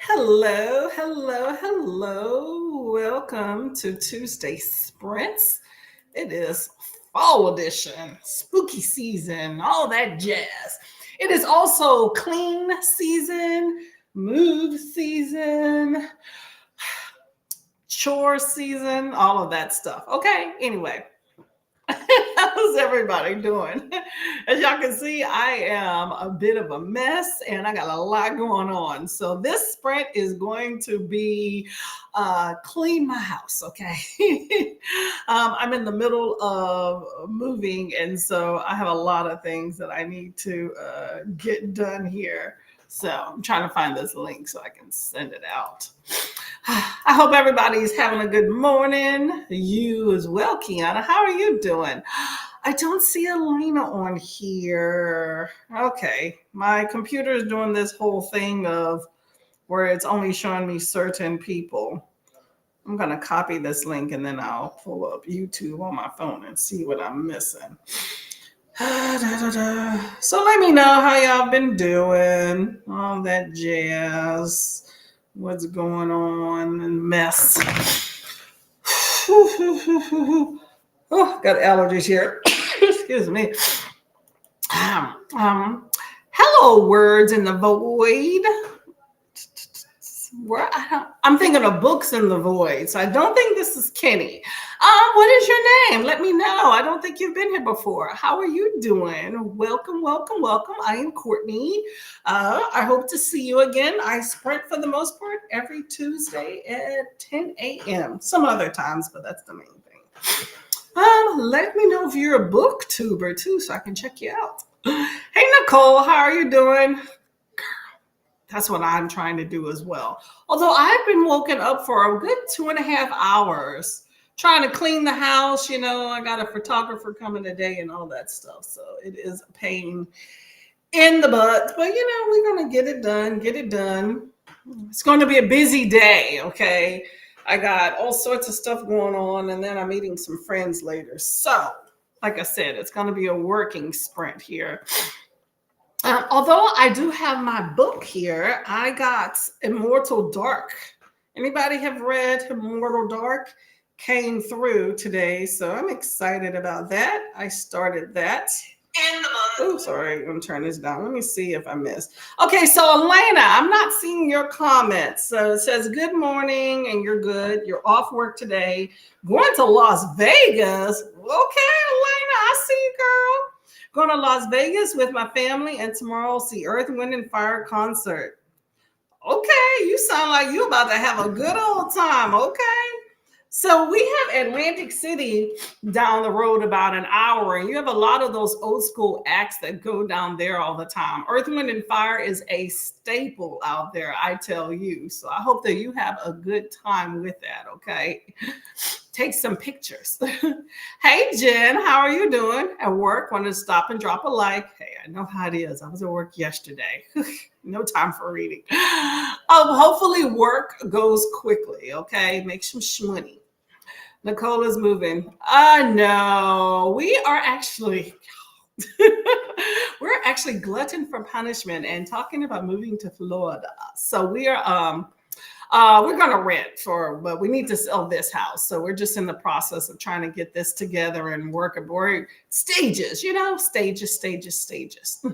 Hello, hello, hello. Welcome to Tuesday Sprints. It is fall edition, spooky season, all that jazz. It is also clean season, move season, chore season, all of that stuff. Okay, anyway, how's everybody doing? As y'all can see, I am a bit of a mess and I got a lot going on. So this sprint is going to be clean my house, okay? I'm in the middle of moving, and so I have a lot of things that I need to get done here. So I'm trying to find this link so I can send it out. I hope everybody's having a good morning. You as well, Kiana. How are you doing? I don't see Elena on here. Okay. My computer is doing this whole thing of where it's only showing me certain people. I'm going to copy this link and then I'll pull up YouTube on my phone and see what I'm missing. So let me know how y'all been doing. All that jazz. What's going on and mess. Oh, got allergies here. Excuse me. Hello, words in the void. I'm thinking of books in the void, so I don't think this is Kenny. What is your name? Let me know. I don't think you've been here before. How are you doing? Welcome, welcome, welcome. I am Courtney. I hope to see you again. I sprint for the most part every Tuesday at 10 a.m. Some other times, but that's the main thing. Let me know if you're a booktuber too, so I can check you out. Hey, Nicole, how are you doing? That's what I'm trying to do as well. Although I've been woken up for a good 2.5 hours trying to clean the house. You know, I got a photographer coming today and all that stuff. So it is a pain in the butt. But, you know, we're going to get it done. It's going to be a busy day, okay? I got all sorts of stuff going on, and then I'm meeting some friends later. So, like I said, it's going to be a working sprint here. Although I do have my book here, I got Immortal Dark. Anybody have read Immortal Dark? Came through today, so I'm excited about that. I started that. Oh, sorry, I'm going to turn this down. Let me see if I missed. Okay, so Elena, I'm not seeing your comments. So it says, good morning, and you're good. You're off work today. Going to Las Vegas. Okay, Elena, I see you, girl. Going to Las Vegas with my family, and tomorrow I'll see Earth, Wind, and Fire concert. Okay, you sound like you about to have a good old time. Okay. So we have Atlantic City down the road about an hour, and you have a lot of those old school acts that go down there all the time. Earth, Wind, and Fire is a staple out there, I tell you. So I hope that you have a good time with that, okay? Take some pictures. Hey, Jen, how are you doing at work? Want to stop and drop a like? Hey, I know how it is. I was at work yesterday. No time for reading. Hopefully work goes quickly, okay? Make some shmoney. Nicole is moving. No, we are actually... we're actually glutton for punishment and talking about moving to Florida. So we're going to rent but we need to sell this house. So we're just in the process of trying to get this together and work stages, stages.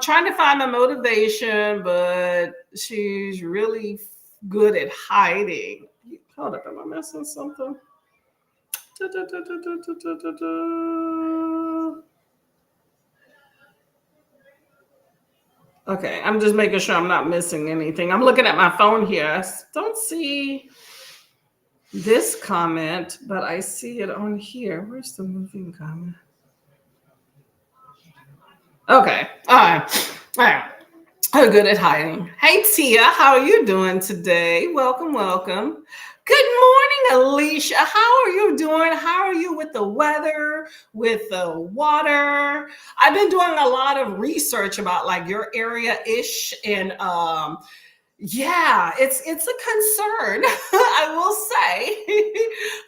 Trying to find my motivation, but she's really good at hiding. Hold up, am I missing something? Okay, I'm just making sure I'm not missing anything. I'm looking at my phone here. I don't see this comment, but I see it on here. Where's the moving comment? Okay, all right. I'm good at hiding. Hey, Tia, how are you doing today? Welcome. Good morning, Alicia. How are you doing? How are you with the weather, with the water? I've been doing a lot of research about like your area-ish and Yeah, it's a concern, I will say,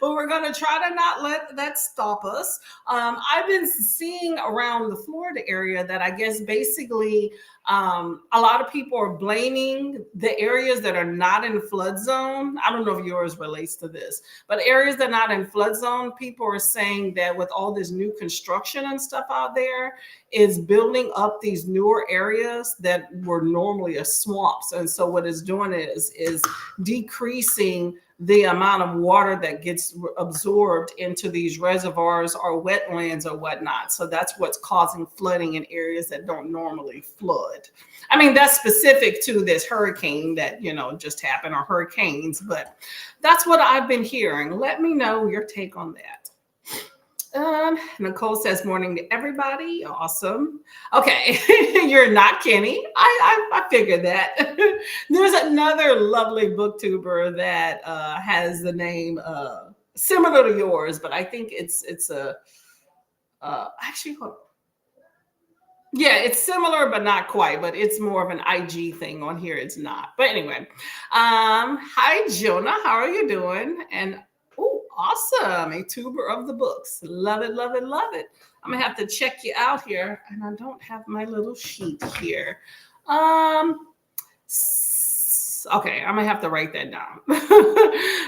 but we're going to try to not let that stop us. I've been seeing around the Florida area that I guess basically a lot of people are blaming the areas that are not in flood zone. I don't know if yours relates to this, but areas that are not in flood zone, people are saying that with all this new construction and stuff out there, is building up these newer areas that were normally a swamps. And so what it's doing is decreasing the amount of water that gets absorbed into these reservoirs or wetlands or whatnot. So that's what's causing flooding in areas that don't normally flood. I mean, that's specific to this hurricane that, just happened, or hurricanes, but that's what I've been hearing. Let me know your take on that. Nicole says, morning to everybody. Awesome. Okay. You're not Kenny. I figured that. There's another lovely booktuber that has the name similar to yours, but I think it's a actually, hold on. Yeah, it's similar, but not quite, but it's more of an IG thing. On here it's not. But anyway, hi Jonah, how are you doing? And oh, awesome, a tuber of the books. Love it, love it, love it. I'm gonna have to check you out here, and I don't have my little sheet here. Okay, I'm gonna have to write that down.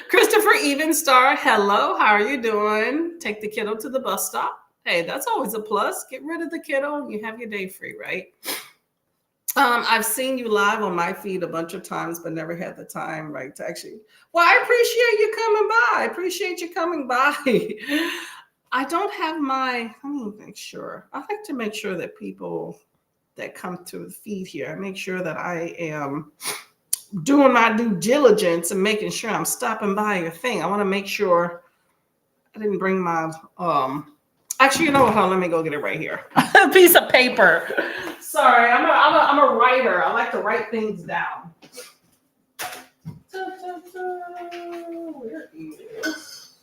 Christopher Evenstar, hello, how are you doing? Take the kiddo to the bus stop. Hey, that's always a plus. Get rid of the kiddo and you have your day free, right? I've seen you live on my feed a bunch of times, but never had the time, right, to actually. Well, I appreciate you coming by. I appreciate you coming by. I don't have my. Let me make sure. I like to make sure that people that come to the feed here, I make sure that I am doing my due diligence and making sure I'm stopping by your thing. I want to make sure I didn't bring my. Actually, you know what? Let me go get it right here. A piece of paper. Sorry, I'm a writer. I like to write things down. Where is?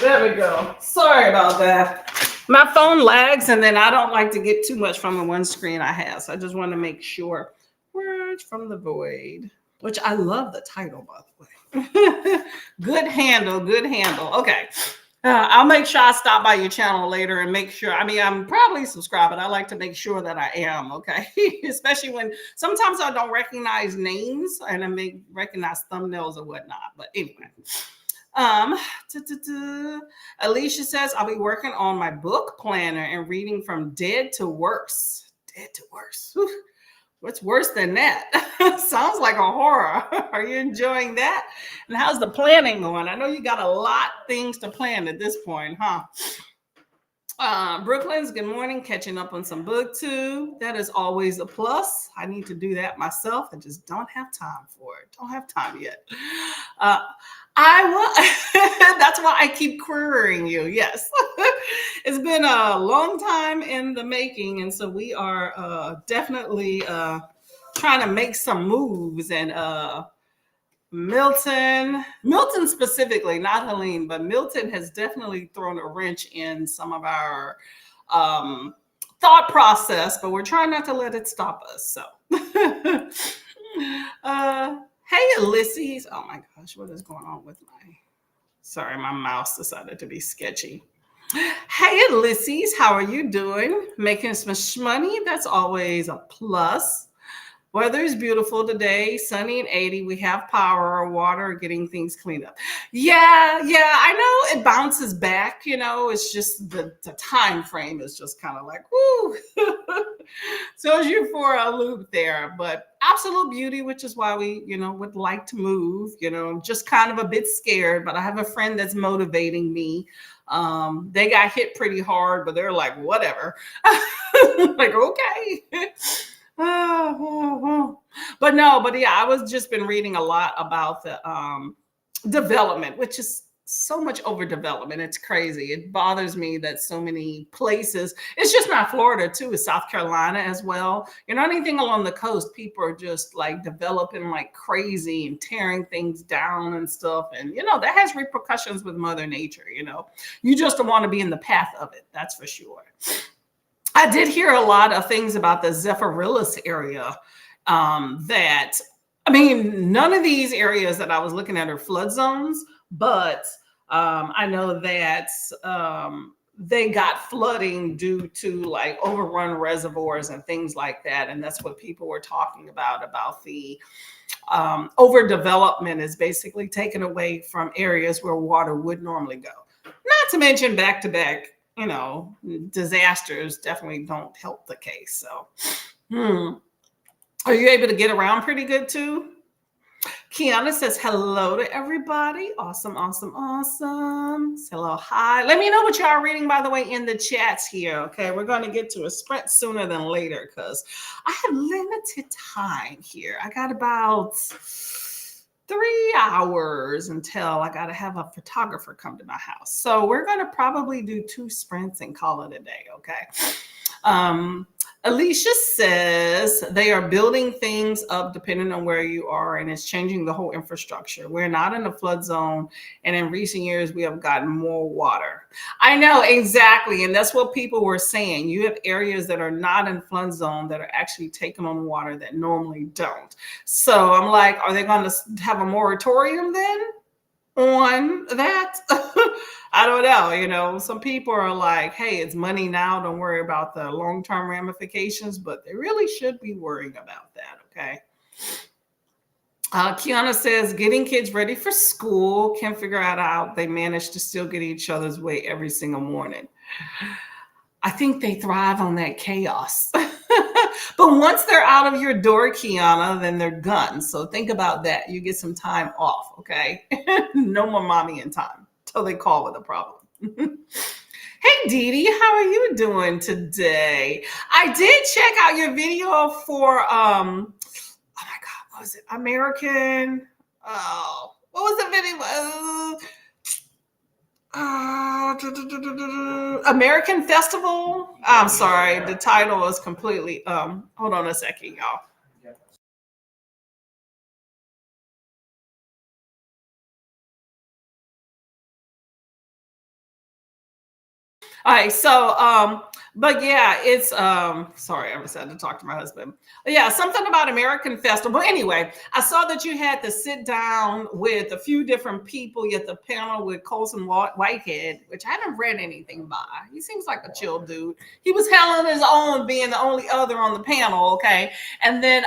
There we go. Sorry about that. My phone lags, and then I don't like to get too much from the one screen I have. So I just want to make sure. Words from the Void, which I love the title, by the way. Good handle, good handle. Okay. I'll make sure I stop by your channel later and make sure. I mean, I'm probably subscribed, but I like to make sure that I am, okay? Especially when sometimes I don't recognize names and I may recognize thumbnails or whatnot. But anyway. Alicia says, I'll be working on my book planner and reading from dead to worse. Dead to worse. Whew. What's worse than that? Sounds like a horror. Are you enjoying that? And how's the planning going? I know you got a lot of things to plan at this point, huh? Brooklyn's, good morning. Catching up on some booktube. That is always a plus. I need to do that myself. I just don't have time for it. Don't have time yet. I will. That's why I keep querying you. Yes. It's been a long time in the making. And so we are definitely trying to make some moves. And Milton specifically, not Helene, but Milton has definitely thrown a wrench in some of our thought process, but we're trying not to let it stop us. So, hey, Ulysses. Oh my gosh, what is going on with sorry, my mouse decided to be sketchy. Hey, Ulysses, how are you doing? Making some money? That's always a plus. Weather is beautiful today, sunny and 80. We have power, water, getting things cleaned up. Yeah, I know it bounces back. It's just the time frame is just kind of like, woo. So as you for a loop there, but absolute beauty, which is why we, would like to move. I'm just kind of a bit scared, but I have a friend that's motivating me. They got hit pretty hard, but they're like, whatever. Like, okay. But yeah, I was just been reading a lot about the development, which is so much overdevelopment. It's crazy. It bothers me that so many places, it's just not Florida too, it's South Carolina as well. Anything along the coast, people are just like developing like crazy and tearing things down and stuff. And, that has repercussions with Mother Nature. You just don't want to be in the path of it. That's for sure. I did hear a lot of things about the Zephyrillus area none of these areas that I was looking at are flood zones, but I know that they got flooding due to like overrun reservoirs and things like that. And that's what people were talking about the overdevelopment is basically taken away from areas where water would normally go. Not to mention back-to-back, disasters definitely don't help the case. So, Are you able to get around pretty good too? Kiana says hello to everybody. Awesome, awesome, awesome. Hello, hi. Let me know what y'all are reading, by the way, in the chats here. Okay, we're going to get to a sprint sooner than later because I have limited time here. I got about 3 hours until I got to have a photographer come to my house. So we're going to probably do 2 sprints and call it a day. Okay. Alicia says they are building things up depending on where you are, and it's changing the whole infrastructure. We're not in a flood zone, and in recent years, we have gotten more water. I know, exactly, and that's what people were saying. You have areas that are not in flood zone that are actually taking on water that normally don't. So I'm like, are they going to have a moratorium then on that? I don't know. Some people are like, hey, it's money now. Don't worry about the long-term ramifications, but they really should be worrying about that. Okay. Kiana says, getting kids ready for school, can't figure out how they manage to still get each other's way every single morning. I think they thrive on that chaos. But once they're out of your door, Kiana, then they're done. So think about that. You get some time off, okay? No more mommy in time till they call with a problem. Hey, Dee Dee, how are you doing today? I did check out your video for, oh my God, what was it? American, what was the video? American Festival. I'm sorry, the title is completely hold on a second, y'all. All right, so but yeah, it's sorry, I just had to talk to my husband. Yeah, something about American Festival. Anyway, I saw that you had to sit down with a few different people. You had the panel with Colson Whitehead, which I haven't read anything by. He seems like a chill dude. He was hell on his own, being the only other on the panel. Okay, and then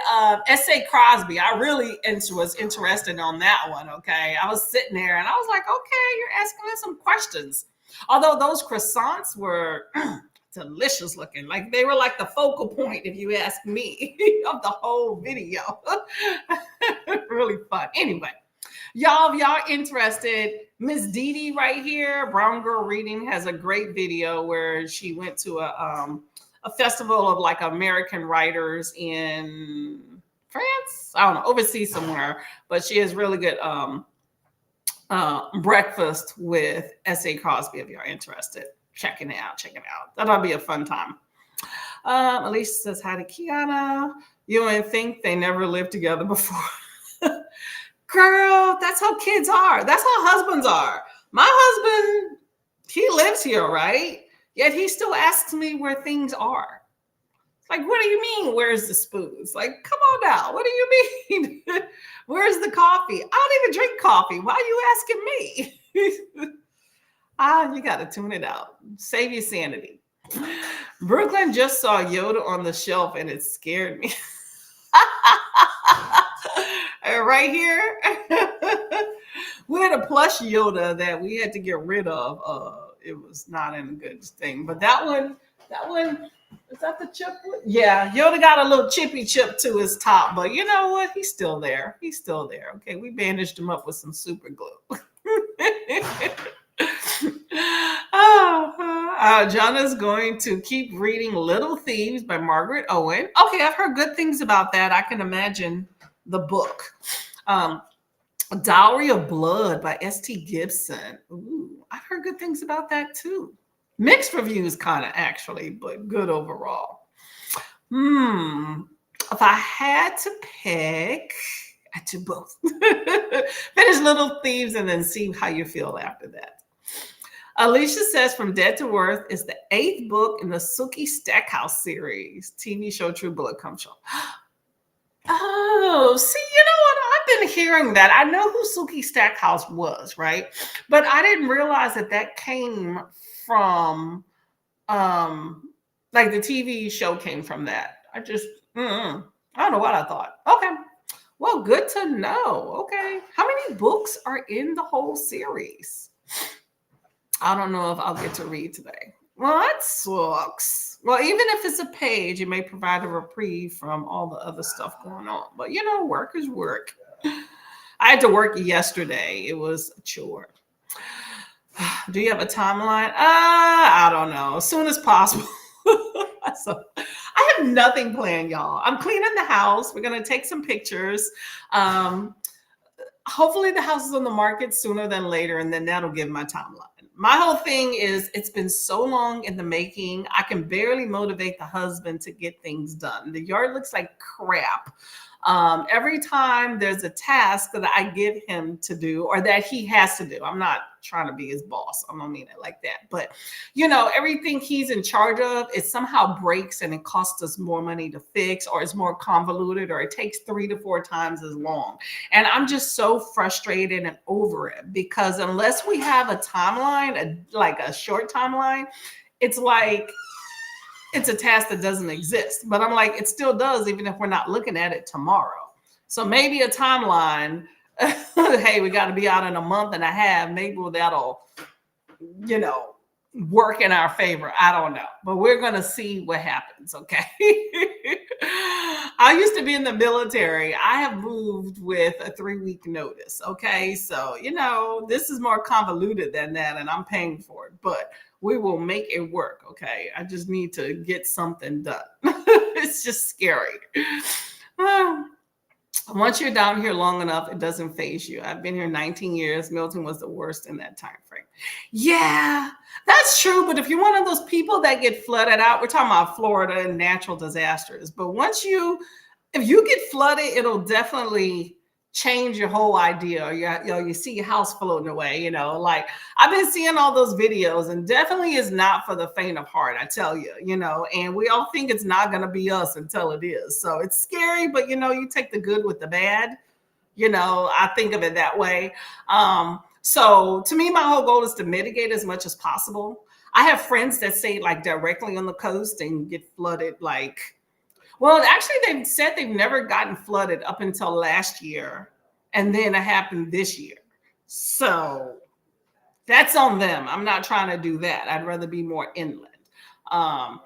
S.A. Crosby. I really was interested on that one. Okay, I was sitting there and I was like, okay, you're asking me some questions. Although those croissants were delicious looking, like they were like the focal point, if you ask me, of the whole video. Really fun. Anyway, y'all, if y'all interested, Miss Dee Dee right here, Brown Girl Reading, has a great video where she went to a festival of like American writers in France. I don't know, overseas somewhere, but she has really good breakfast with S.A. Crosby, if you're interested. Check it out. That'll be a fun time. Alicia says hi to Kiana. You wouldn't think they never lived together before. Girl, that's how kids are. That's how husbands are. My husband, he lives here, right? Yet he still asks me where things are. Like, what do you mean? Where's the spoons? Like, come on now. What do you mean? Where's the coffee? I don't even drink coffee. Why are you asking me? You got to tune it out. Save your sanity. Brooklyn just saw Yoda on the shelf and it scared me. Right here. We had a plush Yoda that we had to get rid of. It was not in a good thing. But that one, is that the chip? Yeah, Yoda got a little chippy chip to his top, but you know what? He's still there. Okay, we bandaged him up with some super glue. Jonna's going to keep reading Little Thieves by Margaret Owen. Okay, I've heard good things about that. I can imagine the book. Dowry of Blood by S.T. Gibson. Ooh, I've heard good things about that too. Mixed reviews, kind of actually, but good overall. If I had to pick, I do both. Finish Little Thieves and then see how you feel after that. Alicia says From Dead to Worth is the 8th book in the Sookie Stackhouse series. TV show True Blood come show. Oh, see, you know what? I've been hearing that. I know who Sookie Stackhouse was, right? But I didn't realize that that came from, like the TV show came from that. I just, I don't know what I thought. Okay. Well, good to know. Okay. How many books are in the whole series? I don't know if I'll get to read today. Well, that sucks. Well, even if it's a page, it may provide a reprieve from all the other stuff going on. But you know, work is work. I had to work yesterday. It was a chore. Do you have a timeline? I don't know. As soon as possible. So I have nothing planned, y'all. I'm cleaning the house. We're gonna take some pictures. Hopefully the house is on the market sooner than later, and then that'll give my timeline. My whole thing is it's been so long in the making. I can barely motivate the husband to get things done. The yard looks like crap. Every time there's a task that I give him to do or that he has to do, I'm not trying to be his boss. I don't mean it like that. But, you know, everything he's in charge of, it somehow breaks and it costs us more money to fix, or it's more convoluted, or it takes 3 to 4 times as long. And I'm just so frustrated and over it, because unless we have a timeline, like a short timeline, it's like it's a task that doesn't exist. But I'm like, it still does, even if we're not looking at it tomorrow. So maybe a timeline, hey, we got to be out in a month and a half. Maybe that'll, you know, work in our favor. I don't know. But we're going to see what happens, okay? I used to be in the military. I have moved with a 3-week notice, okay? So, you know, this is more convoluted than that, and I'm paying for it. But we will make it work, okay? I just need to get something done. It's just scary. Once you're down here long enough, it doesn't faze you. I've been here 19 years. Milton was the worst in that time frame. Yeah, that's true. But if you're one of those people that get flooded out, we're talking about Florida and natural disasters. But if you get flooded, it'll definitely change your whole idea. Or you see your house floating away, you know, like I've been seeing all those videos, and definitely is not for the faint of heart, I tell you, you know, and we all think it's not going to be us until it is. So it's scary, but you know, you take the good with the bad, you know, I think of it that way. So to me, my whole goal is to mitigate as much as possible. I have friends that stay like directly on the coast and get flooded like, well, actually, they've said they've never gotten flooded up until last year, and then it happened this year. So that's on them. I'm not trying to do that. I'd rather be more inland. But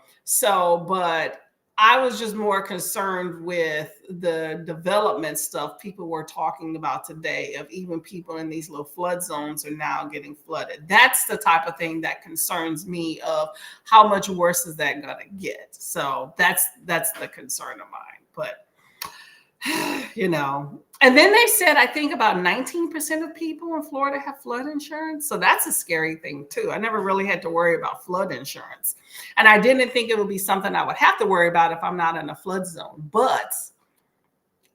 I was just more concerned with the development stuff people were talking about today, of even people in these little flood zones are now getting flooded. That's the type of thing that concerns me, of how much worse is that going to get. So that's the concern of mine. But, you know, and then they said, I think about 19% of people in Florida have flood insurance. So that's a scary thing too. I never really had to worry about flood insurance. And I didn't think it would be something I would have to worry about if I'm not in a flood zone. But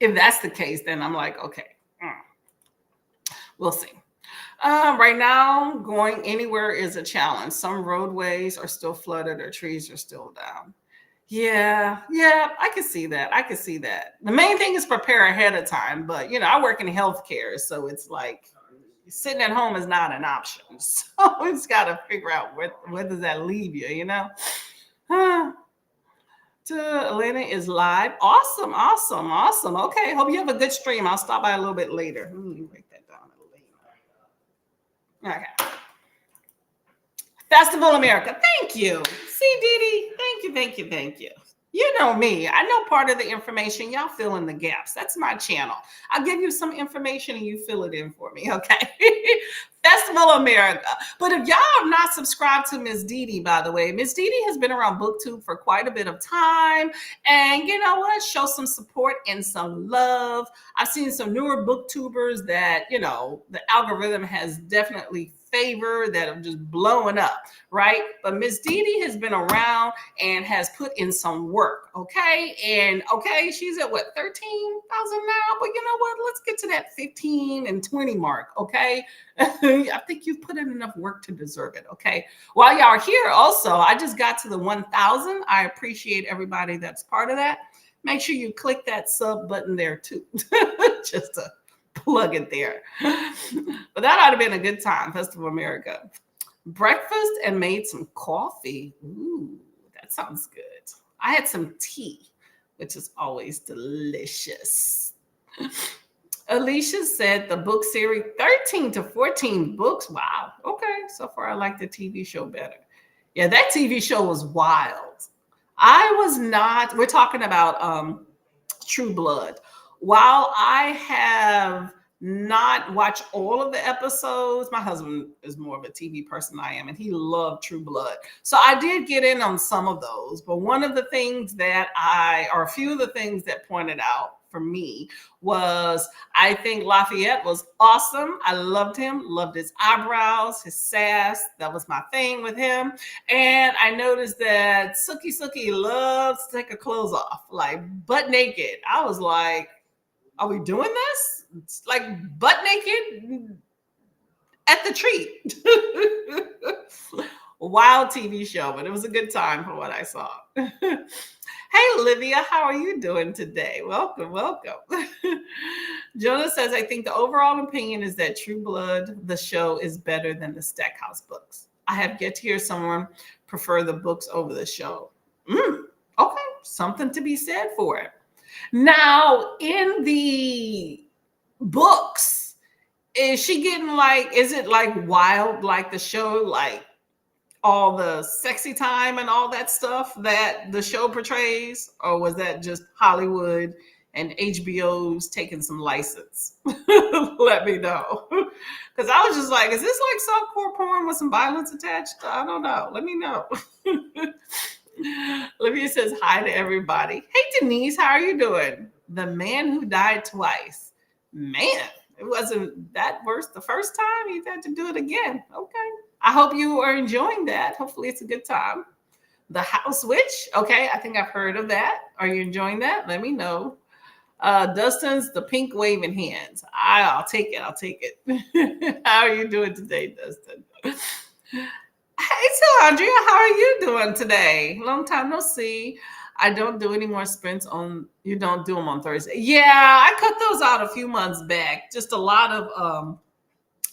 if that's the case, then I'm like, okay, we'll see. Right now, going anywhere is a challenge. Some roadways are still flooded or trees are still down. Yeah, I can see that. The main thing is prepare ahead of time. But, you know, I work in healthcare, so it's like sitting at home is not an option. So it's got to figure out where does that leave you, you know? Elena is live. Awesome. Okay, hope you have a good stream. I'll stop by a little bit later. Let me write that down later. Okay. Festival America. Thank you. See, Didi. Thank you. You know me. I know part of the information. Y'all fill in the gaps. That's my channel. I'll give you some information and you fill it in for me. Okay. Festival America. But if y'all have not subscribed to Miss Didi, by the way, Miss Didi has been around BookTube for quite a bit of time. And you know what? Show some support and some love. I've seen some newer booktubers that, the algorithm has definitely favored that are just blowing up, right? But Miss Didi has been around and has put in some work, okay? And okay, she's at what, 13,000 now? But you know what? Let's get to that 15 and 20 mark, okay? I think you've put in enough work to deserve it. Okay. While y'all are here, also, I just got to the 1,000. I appreciate everybody that's part of that. Make sure you click that sub button there too, just to plug it there. But that ought to have been a good time, Festival America. Breakfast and made some coffee. Ooh, that sounds good. I had some tea, which is always delicious. Alicia said the book series 13 to 14 books. Wow. Okay. So far, I like the TV show better. Yeah, that TV show was wild. We're talking about True Blood. While I have not watched all of the episodes, my husband is more of a TV person than I am, and he loved True Blood. So I did get in on some of those. But one of the things or a few of the things that pointed out for me was I think Lafayette was awesome. I loved him, loved his eyebrows, his sass. That was my thing with him. And I noticed that Sookie loves to take her clothes off, like butt naked. I was like, are we doing this? It's like butt naked at the treat. Wild TV show, but it was a good time for what I saw. Hey, Olivia, how are you doing today? Welcome. Jonah says, I think the overall opinion is that True Blood, the show, is better than the Stackhouse books. I have yet to hear someone prefer the books over the show. Okay, something to be said for it. Now, in the books, is it like wild, like the show, like all the sexy time and all that stuff that the show portrays? Or was that just Hollywood and HBO's taking some license? Let me know. Because I was just like, is this like softcore porn with some violence attached? I don't know. Let me know. Olivia says hi to everybody. Hey, Denise, how are you doing? The man who died twice. Man, it wasn't that worse the first time. He had to do it again. Okay. I hope you are enjoying that. Hopefully it's a good time. The House Witch. Okay, I think I've heard of that. Are you enjoying that? Let me know. Dustin's the pink waving hands. I'll take it. How are you doing today, Dustin? Hey, Andrea, how are you doing today? Long time no see. I don't do any more sprints you don't do them on Thursday. Yeah, I cut those out a few months back. Just a lot of,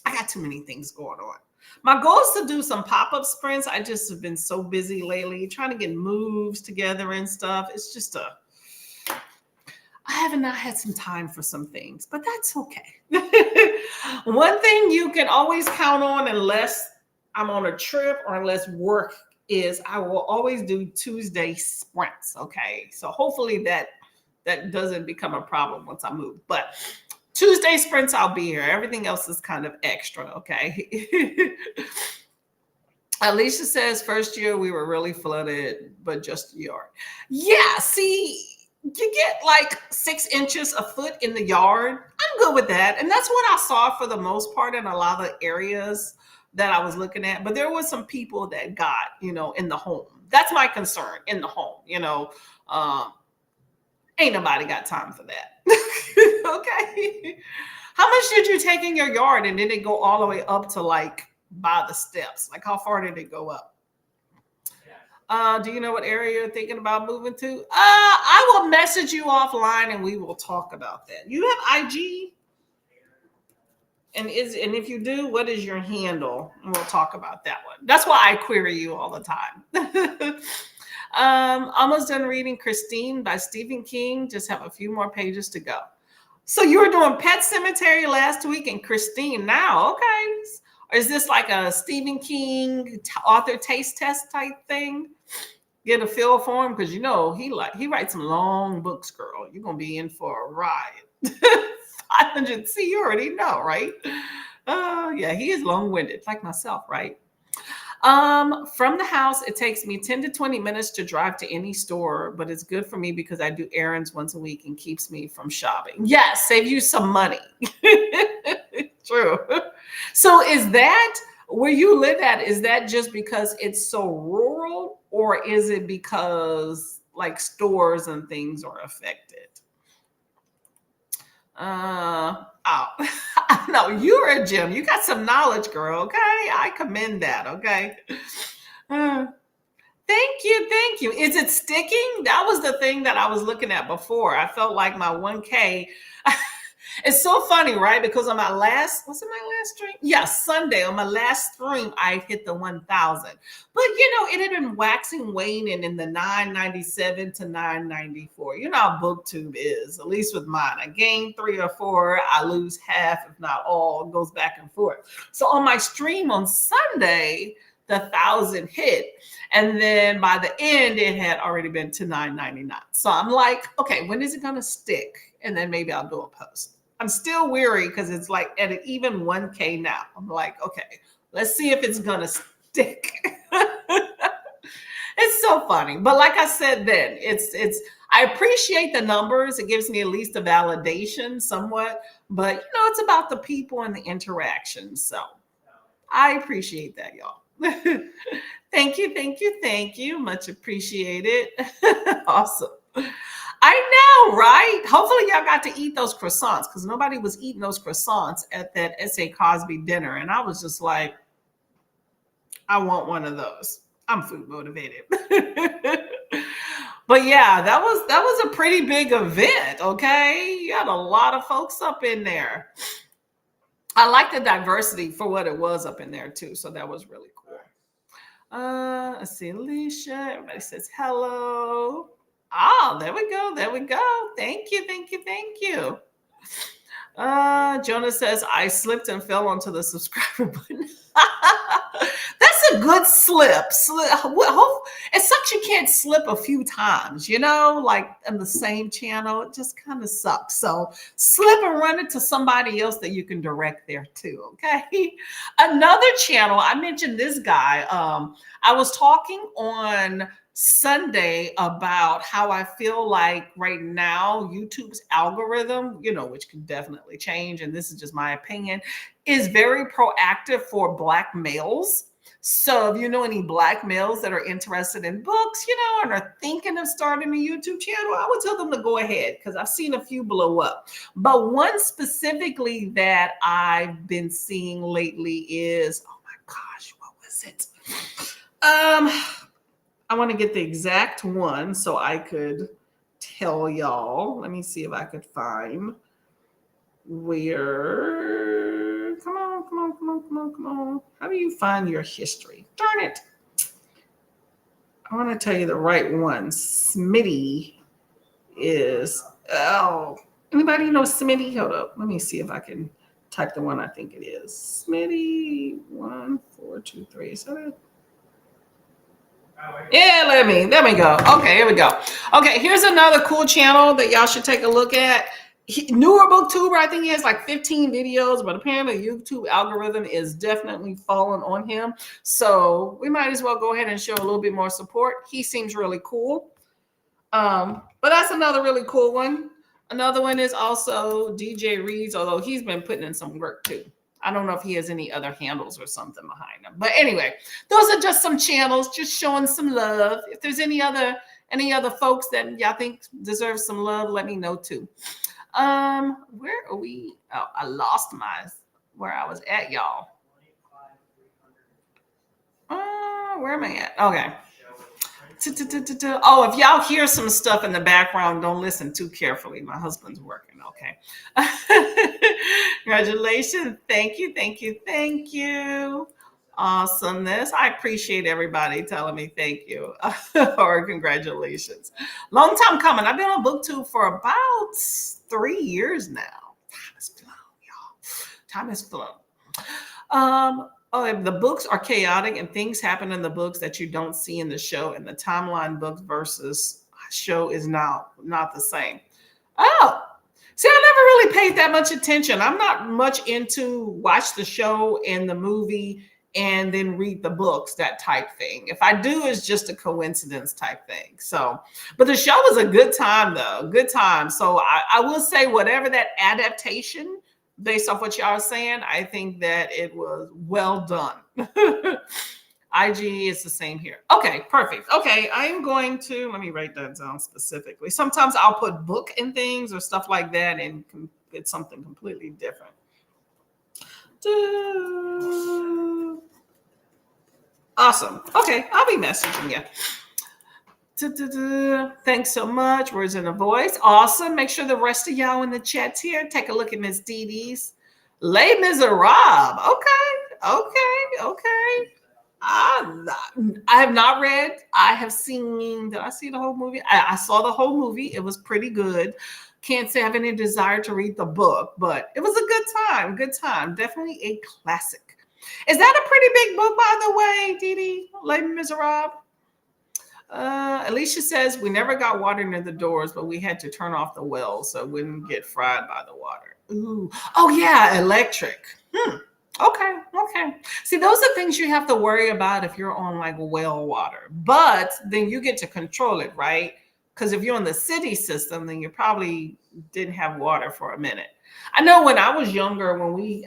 I got too many things going on. My goal is to do some pop-up sprints. I just have been so busy lately trying to get moves together and stuff. It's just I have not had some time for some things, but that's okay. One thing you can always count on, unless I'm on a trip or unless work, is I will always do Tuesday sprints. Okay. So hopefully that doesn't become a problem once I move. But Tuesday sprints, I'll be here. Everything else is kind of extra. Okay. Alicia says, first year we were really flooded, but just a yard. Yeah. See, you get like 6 inches a foot in the yard. I'm good with that. And that's what I saw for the most part in a lot of the areas that I was looking at. But there were some people that got, in the home. That's my concern, in the home. Ain't nobody got time for that. Okay. How much did you take in your yard, and did it go all the way up to like by the steps? Like how far did it go up? Do you know what area you're thinking about moving to? I will message you offline and we will talk about that. You have IG? And if you do, what is your handle? And we'll talk about that one. That's why I query you all the time. Almost done reading Christine by Stephen King. Just have a few more pages to go. So you were doing Pet Sematary last week and Christine now. Okay. Or is this like a Stephen King author taste test type thing? Get a feel for him, because he writes some long books, girl. You're gonna be in for a ride. 500. See, you already know, right? Oh, yeah, he is long-winded, like myself, right? From the house, it takes me 10 to 20 minutes to drive to any store, but it's good for me because I do errands once a week and keeps me from shopping. Yes, save you some money. True. So is that where you live at? Is that just because it's so rural, or is it because like stores and things are affected? Oh, no, you're a gem. You got some knowledge, girl. Okay, I commend that. Okay. Uh, Thank you. Thank you. Is it sticking? That was the thing that I was looking at before. I felt like my 1K. It's so funny, right? Because on my last, was it my last stream? Yeah, Sunday on my last stream, I hit the 1,000. But it had been waxing, waning in the 997 to 994. You know how BookTube is, at least with mine. I gain 3 or 4, I lose half, if not all. It goes back and forth. So on my stream on Sunday, the 1,000 hit. And then by the end, it had already been to 999. So I'm like, okay, when is it going to stick? And then maybe I'll do a post. I'm still weary because it's like at an even 1K now. I'm like, okay, let's see if it's going to stick. It's so funny. But like I said then, I appreciate the numbers. It gives me at least a validation somewhat. But, it's about the people and the interaction. So I appreciate that, y'all. Thank you, thank you, thank you. Much appreciated. Awesome. I know, right? Hopefully y'all got to eat those croissants because nobody was eating those croissants at that S.A. Cosby dinner. And I was just like, I want one of those. I'm food motivated. But yeah, that was a pretty big event, okay? You had a lot of folks up in there. I like the diversity for what it was up in there too. So that was really cool. Let's see, Alicia. Everybody says hello. Oh, there we go. There we go. Thank you. Thank you. Thank you. Jonah says, I slipped and fell onto the subscriber button. That's a good slip. It sucks you can't slip a few times, like in the same channel. It just kind of sucks. So slip and run it to somebody else that you can direct there too. Okay. Another channel, I mentioned this guy. I was talking on Sunday about how I feel like right now YouTube's algorithm, which can definitely change, and this is just my opinion, is very proactive for Black males. So if you know any Black males that are interested in books, and are thinking of starting a YouTube channel, I would tell them to go ahead because I've seen a few blow up. But one specifically that I've been seeing lately is, oh my gosh, what was it? I want to get the exact one so I could tell y'all. Let me see if I could find where. Come on. How do you find your history? Darn it. I want to tell you the right one. Smitty is. Oh, anybody know Smitty? Hold up. Let me see if I can type the one I think it is. Smitty 1423. Is that it? Yeah, let me go. Okay, here we go. Okay, here's another cool channel that y'all should take a look at. Newer booktuber, I think he has like 15 videos, but apparently YouTube algorithm is definitely falling on him. So we might as well go ahead and show a little bit more support. He seems really cool. But that's another really cool one. Another one is also DJ Reads, although he's been putting in some work too. I don't know if he has any other handles or something behind him. But anyway, those are just some channels, just showing some love. If there's any other folks that y'all think deserve some love, let me know too. Where are we? Oh, I lost where I was at, y'all. Where am I at? Okay. Oh, if y'all hear some stuff in the background, don't listen too carefully. My husband's working. Okay. Congratulations. Thank you. Awesomeness. I appreciate everybody telling me thank you or congratulations. Long time coming. I've been on BookTube for about 3 years now. Time has flown, y'all. Time has flown. The books are chaotic and things happen in the books that you don't see in the show, and the timeline books versus show is now not the same. Oh, See, I never really paid that much attention. I'm not much into watch the show and the movie and then read the books, that type thing. If I do, it's just a coincidence type thing. So, but the show was a good time though, good time. So I will say, whatever that adaptation, based off what y'all are saying, I think that it was well done. IG is the same here. Okay, perfect. Okay, I'm going to let me write that down specifically. Sometimes I'll put book in things or stuff like that and it's something completely different. Awesome. Okay, I'll be messaging you. Thanks so much. Words in a voice. Awesome. Make sure the rest of y'all in the chats here take a look at Miss Dee Dee's Les Miserables. Okay. I have not read. I have seen. Did I see the whole movie? I saw the whole movie. It was pretty good. Can't say I have any desire to read the book, but it was a good time. Good time. Definitely a classic. Is that a pretty big book, by the way, Dee Dee? Les Miserables? Alicia says we never got water near the doors, but we had to turn off the well so it wouldn't get fried by the water. Ooh. Oh yeah, electric. Okay. See, those are things you have to worry about if you're on like well water, but then you get to control it, right? Because if you're on the city system, then you probably didn't have water for a minute. I know when I was younger,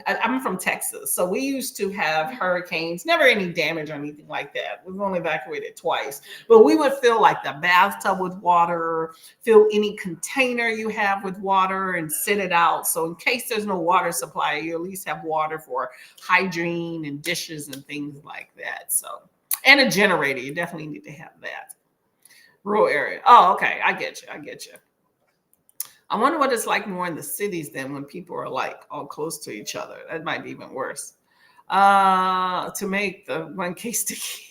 I'm from Texas, so we used to have hurricanes, never any damage or anything like that. We've only evacuated twice, but we would fill like the bathtub with water, fill any container you have with water and sit it out. So in case there's no water supply, you at least have water for hygiene and dishes and things like that. So, and a generator, you definitely need to have that. Rural area. Oh, okay. I get you. I wonder what it's like more in the cities than when people are like all close to each other. That might be even worse. To make the 1K sticky.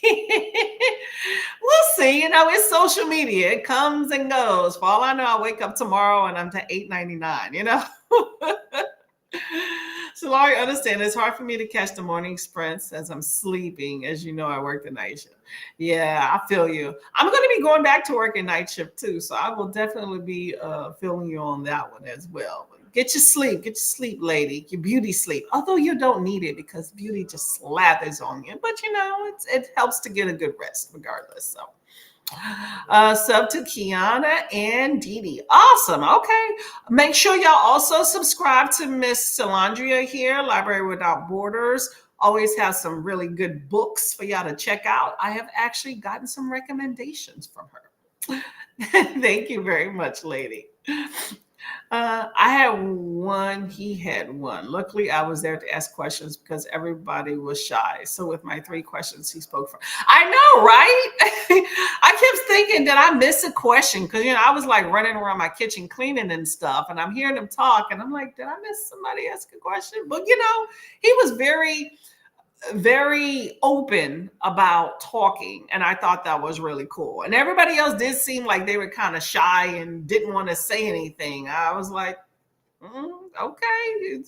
We'll see. You know, it's social media. It comes and goes. For all I know, I'll wake up tomorrow and I'm to $8.99, you know? So Laurie, understand it's hard for me to catch the morning sprints as I'm sleeping. As you know, I work the night shift. Yeah, I feel you. I'm going to be going back to work at night shift too. So I will definitely be feeling you on that one as well. Get your sleep, lady, your beauty sleep. Although you don't need it because beauty just slathers on you. But you know, it helps to get a good rest regardless. So. Sub to Kiana and Dee Dee. Awesome. Okay. Make sure y'all also subscribe to Miss Salandria here, Library Without Borders. Always has some really good books for y'all to check out. I have actually gotten some recommendations from her. Thank you very much, lady. I had one, he had one. Luckily, I was there to ask questions because everybody was shy. So with my 3 questions, he spoke for. I know, right? I kept thinking, did I miss a question? Because, you know, I was like running around my kitchen cleaning and stuff, and I'm hearing him talk, and I'm like, did I miss somebody ask a question? But, you know, he was very open about talking, and I thought that was really cool. And everybody else did seem like they were kind of shy and didn't want to say anything. I was like, okay,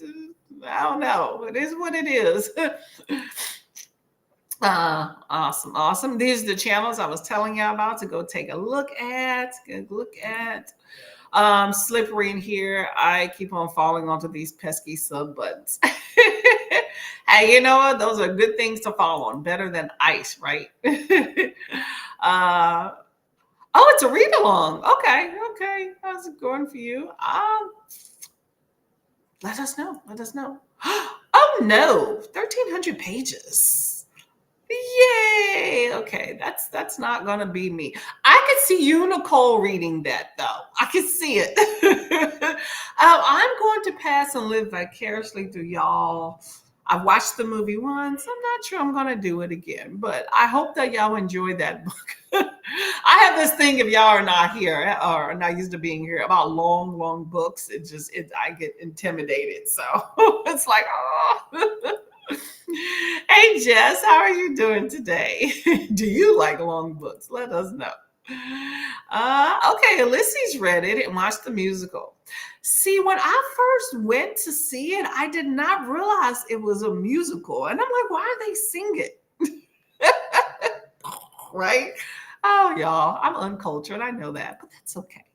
I don't know, it is what it is. Awesome. These are the channels I was telling you about to go take a look at. Slippery in here. I keep on falling onto these pesky sub buttons. Hey, you know what? Those are good things to fall on. Better than ice, right? Oh, it's a read along. Okay. How's it going for you? Let us know. Oh no, 1,300 pages. Yay. Okay, that's not gonna be me. I could see you, Nicole, reading that though. I could see it. I'm going to pass and live vicariously through y'all. I've watched the movie once. I'm not sure I'm gonna do it again, but I hope that y'all enjoyed that book. I have this thing, if y'all are not here or are not used to being here, about long books. I get intimidated. So it's like, oh. Hey Jess, how are you doing today? Do you like long books? Let us know. Okay, Ulysses read it and watched the musical. See, when I first went to see it, I did not realize it was a musical. And I'm like, why are they singing? Right? Oh, y'all, I'm uncultured. I know that, but that's okay.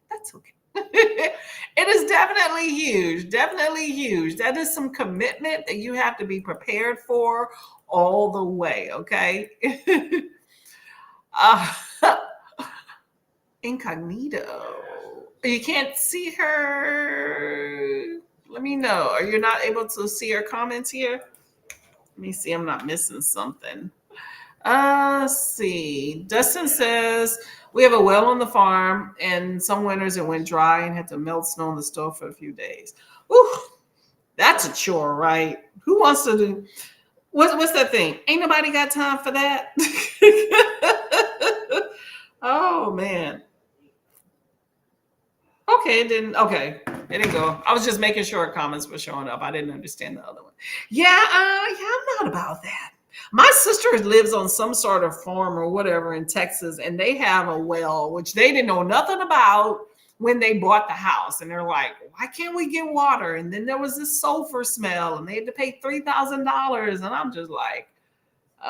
It is definitely huge. Definitely huge. That is some commitment that you have to be prepared for all the way. Okay. uh, incognito. You can't see her. Let me know. Are you not able to see her comments here? Let me see. I'm not missing something. Let's see. Dustin says we have a well on the farm, and some winters it went dry and had to melt snow in the stove for a few days. Ooh, that's a chore, right? Who wants to do? What's that thing? Ain't nobody got time for that. Oh man. Okay, it didn't. Okay, it didn't go. I was just making sure comments were showing up. I didn't understand the other one. Yeah, yeah, I'm not about that. My sister lives on some sort of farm or whatever in Texas, and they have a well which they didn't know nothing about when they bought the house. And they're like, "Why can't we get water?" And then there was this sulfur smell, and they had to pay $3,000. And I'm just like,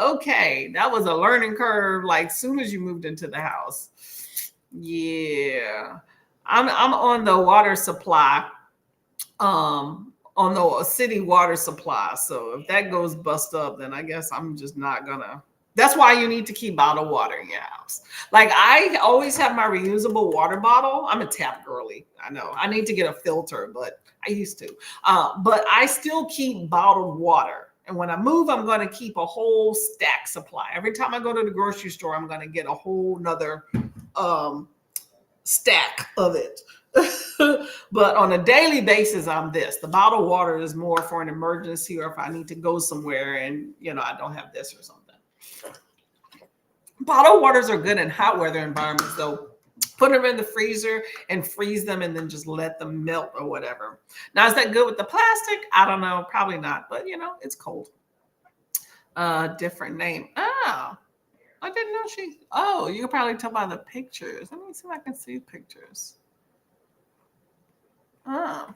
okay, that was a learning curve. Like soon as you moved into the house, yeah. I'm on the water supply, on the city water supply. So if that goes bust up, then I guess I'm just not gonna. That's why you need to keep bottled water in your house. Like I always have my reusable water bottle. I'm a tap girly. I know I need to get a filter, but I used to. But I still keep bottled water. And when I move, I'm going to keep a whole stack supply. Every time I go to the grocery store, I'm going to get a whole nother um, stack of it. But on a daily basis, I'm this. The bottled water is more for an emergency or if I need to go somewhere and I don't have this or something. Bottled waters are good in hot weather environments, though. Put them in the freezer and freeze them and then just let them melt or whatever. Now, is that good with the plastic? I don't know. Probably not. But it's cold. Different name. Oh, I didn't know she. Oh, you can probably tell by the pictures. Let me see if I can see pictures. Oh,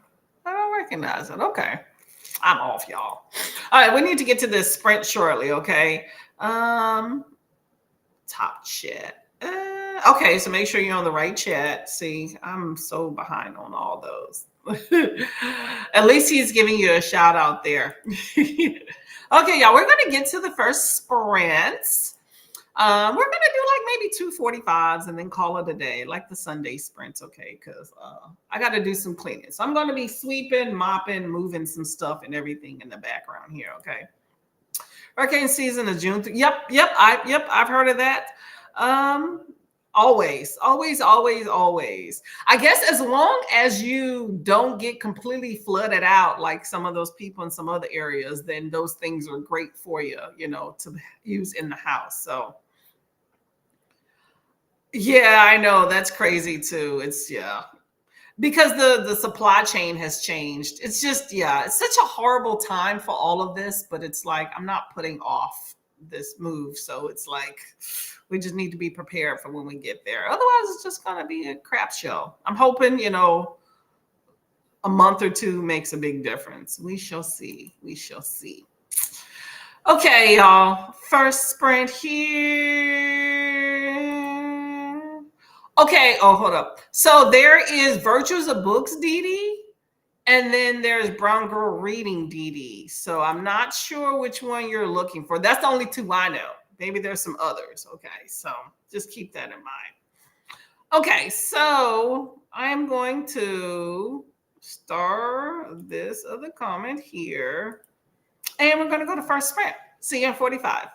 I don't recognize it. Okay. I'm off, y'all. All right, we need to get to this sprint shortly, okay? Top chat. Okay, so make sure you're on the right chat. See, I'm so behind on all those. At least he's giving you a shout out there. Okay, y'all, we're going to get to the first sprints. We're going to do like maybe 2:45s and then call it a day, like the Sunday sprints, okay? Because I got to do some cleaning. So I'm going to be sweeping, mopping, moving some stuff and everything in the background here, okay? Hurricane season is June. I've heard of that. Always. I guess as long as you don't get completely flooded out like some of those people in some other areas, then those things are great for you, to use in the house. So yeah, I know that's crazy too. It's because the supply chain has changed. It's just it's such a horrible time for all of this, but it's like I'm not putting off this move. So it's like we just need to be prepared for when we get there. Otherwise, it's just gonna be a crap show. I'm hoping, a month or two makes a big difference. We shall see. We shall see. Okay, y'all. First sprint here. Okay. Oh, hold up. So there is Virtues of Books, Dee Dee. And then there's Brown Girl Reading, Dee Dee. So I'm not sure which one you're looking for. That's the only two I know. Maybe there's some others. Okay. So just keep that in mind. Okay. So I'm going to star this other comment here. And we're going to go to first sprint. See you in 45.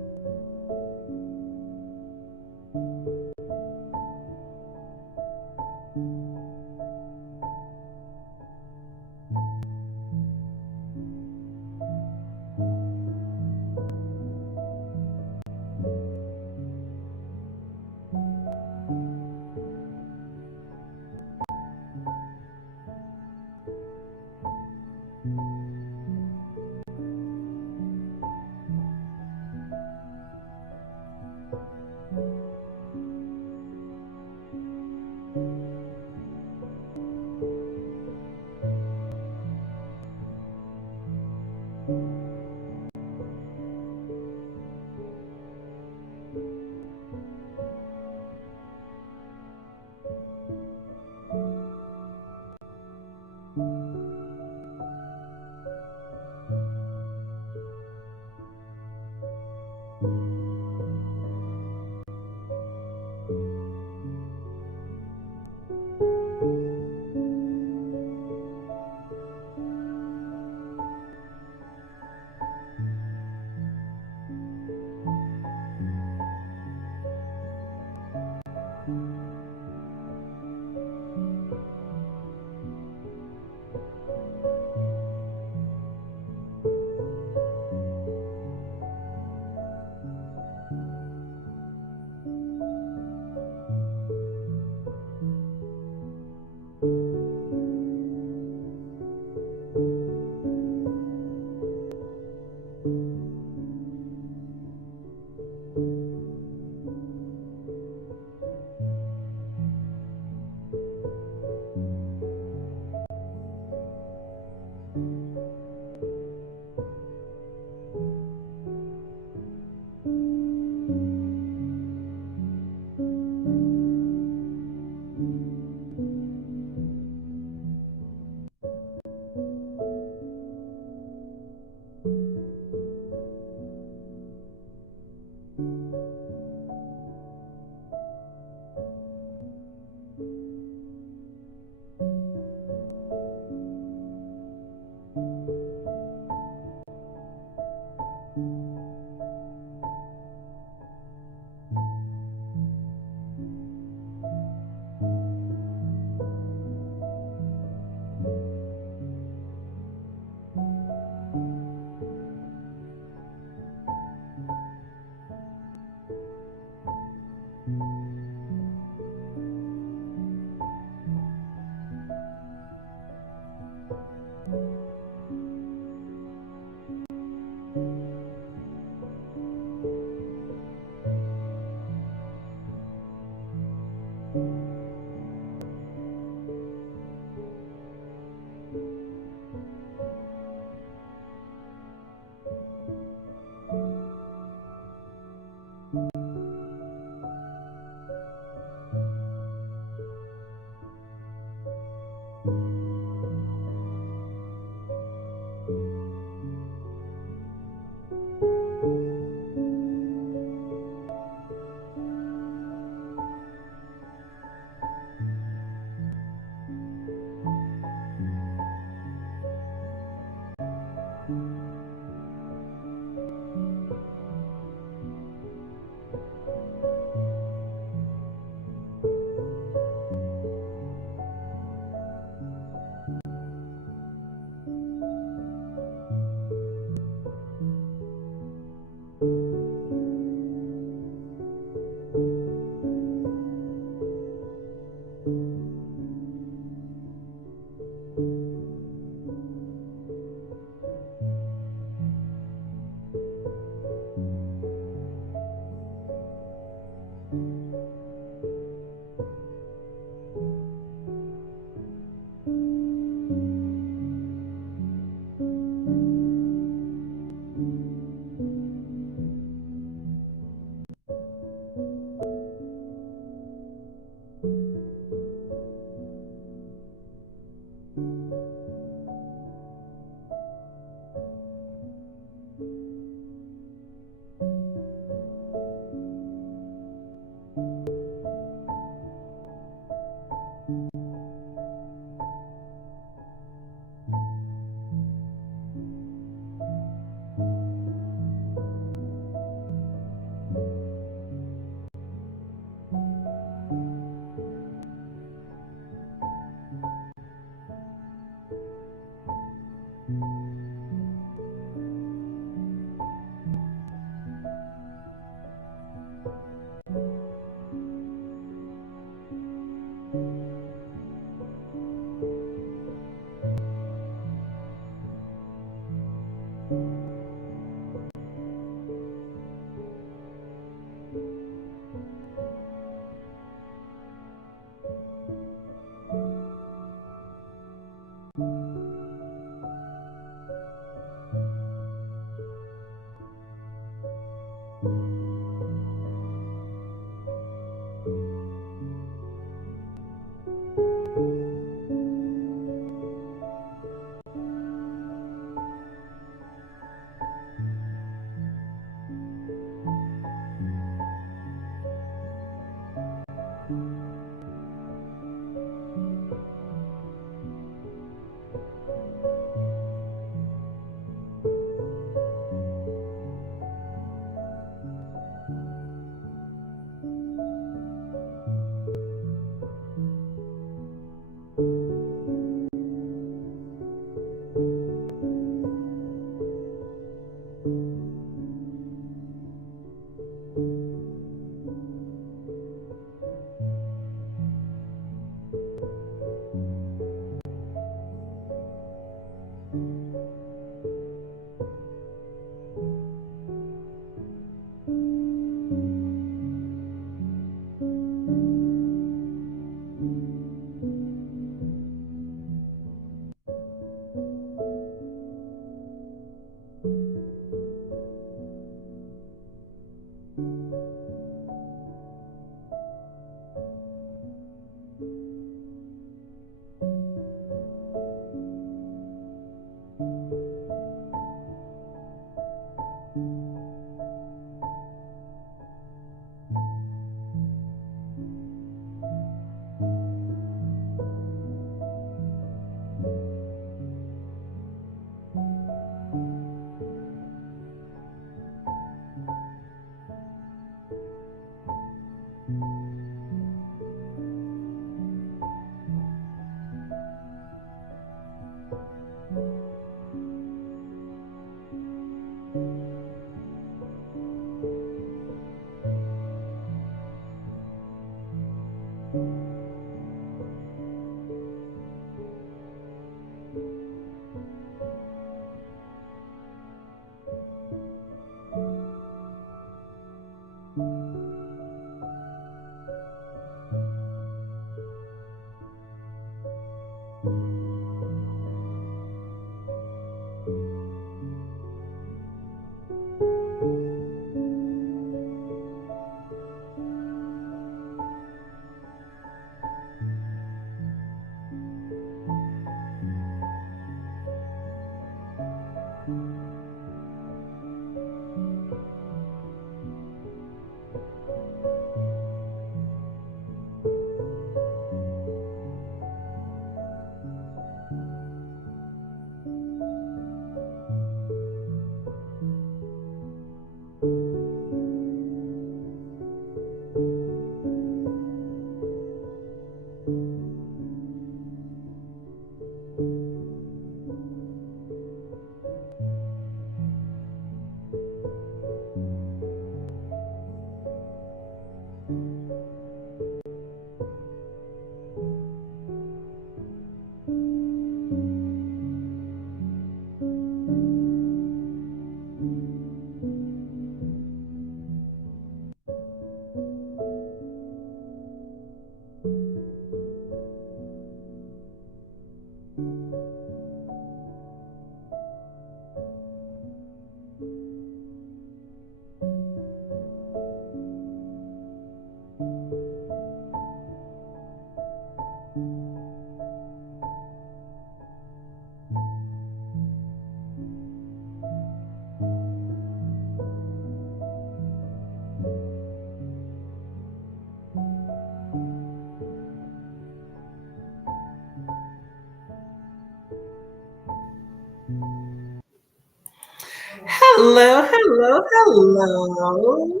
Hello, hello, hello.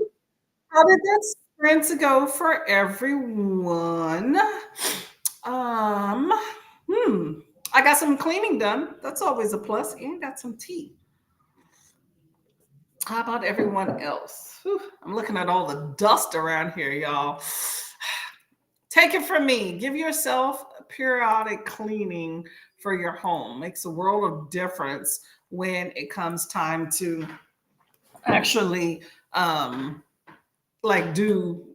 How did that sprint go for everyone? Um, hmm. I got some cleaning done. That's always a plus. And got some tea. How about everyone else? Whew, I'm looking at all the dust around here, y'all. Take it from me. Give yourself a periodic cleaning for your home. Makes a world of difference when it comes time to actually like do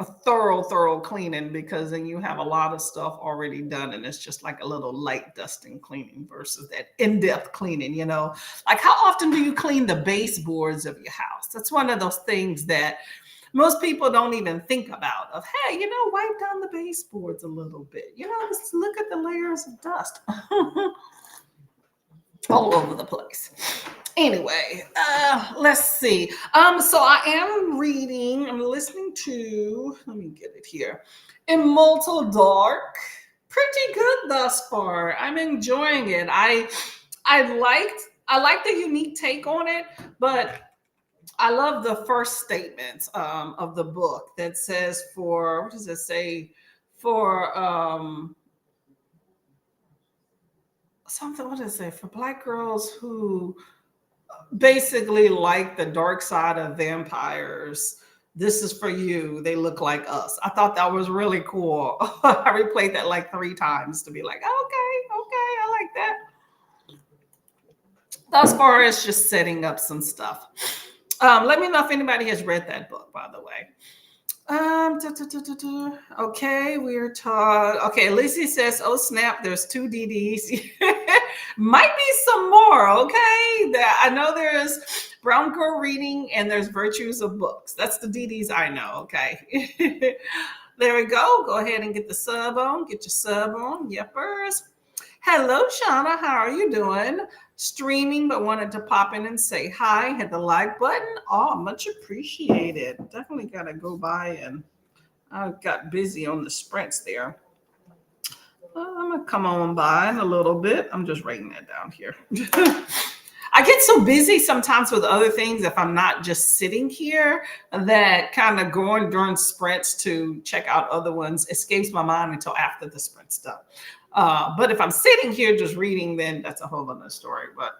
a thorough cleaning, because then you have a lot of stuff already done and it's just like a little light dusting cleaning versus that in-depth cleaning. Like, how often do you clean the baseboards of your house? That's one of those things that most people don't even think about, of, hey, wipe down the baseboards a little bit, just look at the layers of dust all over the place. Anyway, let's see. So I am reading, I'm listening to, let me get it here, Immortal Dark. Pretty good thus far. I'm enjoying it. I like the unique take on it, but I love the first statement of the book that says, for, what does it say? For something, what does it say? For Black girls who basically like the dark side of vampires, this is for you. They look like us. I thought that was really cool. I replayed that like 3 times to be like, okay, I like that. Thus far, it's just setting up some stuff. Let me know if anybody has read that book, by the way. Okay, we're taught. Okay, Lacey says, "Oh snap! There's 2 DDs. Might be some more." Okay, I know there's Brown Girl Reading and there's Virtues of Books. That's the DDs I know. Okay, there we go. Go ahead and get the sub on. Get your sub on. Yepers. Hello, Shauna. How are you doing? Streaming, but wanted to pop in and say hi. Hit the like button. Oh, much appreciated. Definitely got to go by, and I got busy on the sprints there. I'm going to come on by in a little bit. I'm just writing that down here. I get so busy sometimes with other things, if I'm not just sitting here, that kind of going during sprints to check out other ones escapes my mind until after the sprint's done. But if I'm sitting here just reading, then that's a whole other story. But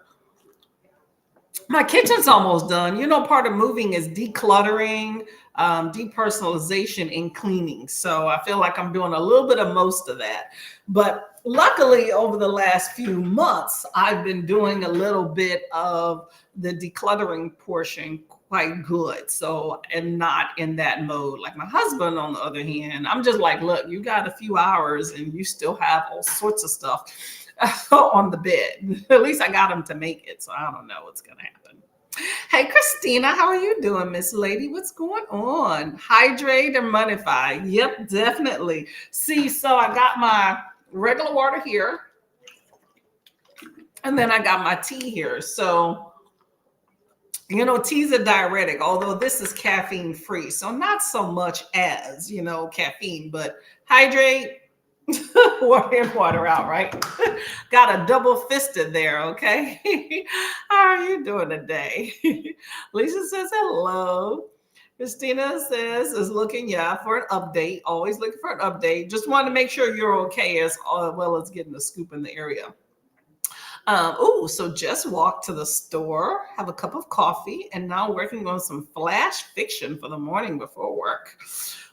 my kitchen's almost done. Part of moving is decluttering, depersonalization, and cleaning. So I feel like I'm doing a little bit of most of that. But luckily, over the last few months, I've been doing a little bit of the decluttering portion quite good. So, and not in that mode. Like my husband, on the other hand, I'm just like, look, you got a few hours and you still have all sorts of stuff on the bed. At least I got him to make it. So I don't know what's going to happen. Hey, Christina, how are you doing, Miss Lady? What's going on? Hydrate and monify. Yep, definitely. See, so I got my regular water here, and then I got my tea here. So, tea's a diuretic, although this is caffeine free. So not so much as, caffeine, but hydrate, water in, water out, right? Got a double fisted there, okay? How are you doing today? Lisa says hello. Christina says is looking, for an update. Always looking for an update. Just want to make sure you're okay, as well as getting a scoop in the area. So just walked to the store, have a cup of coffee, and now working on some flash fiction for the morning before work.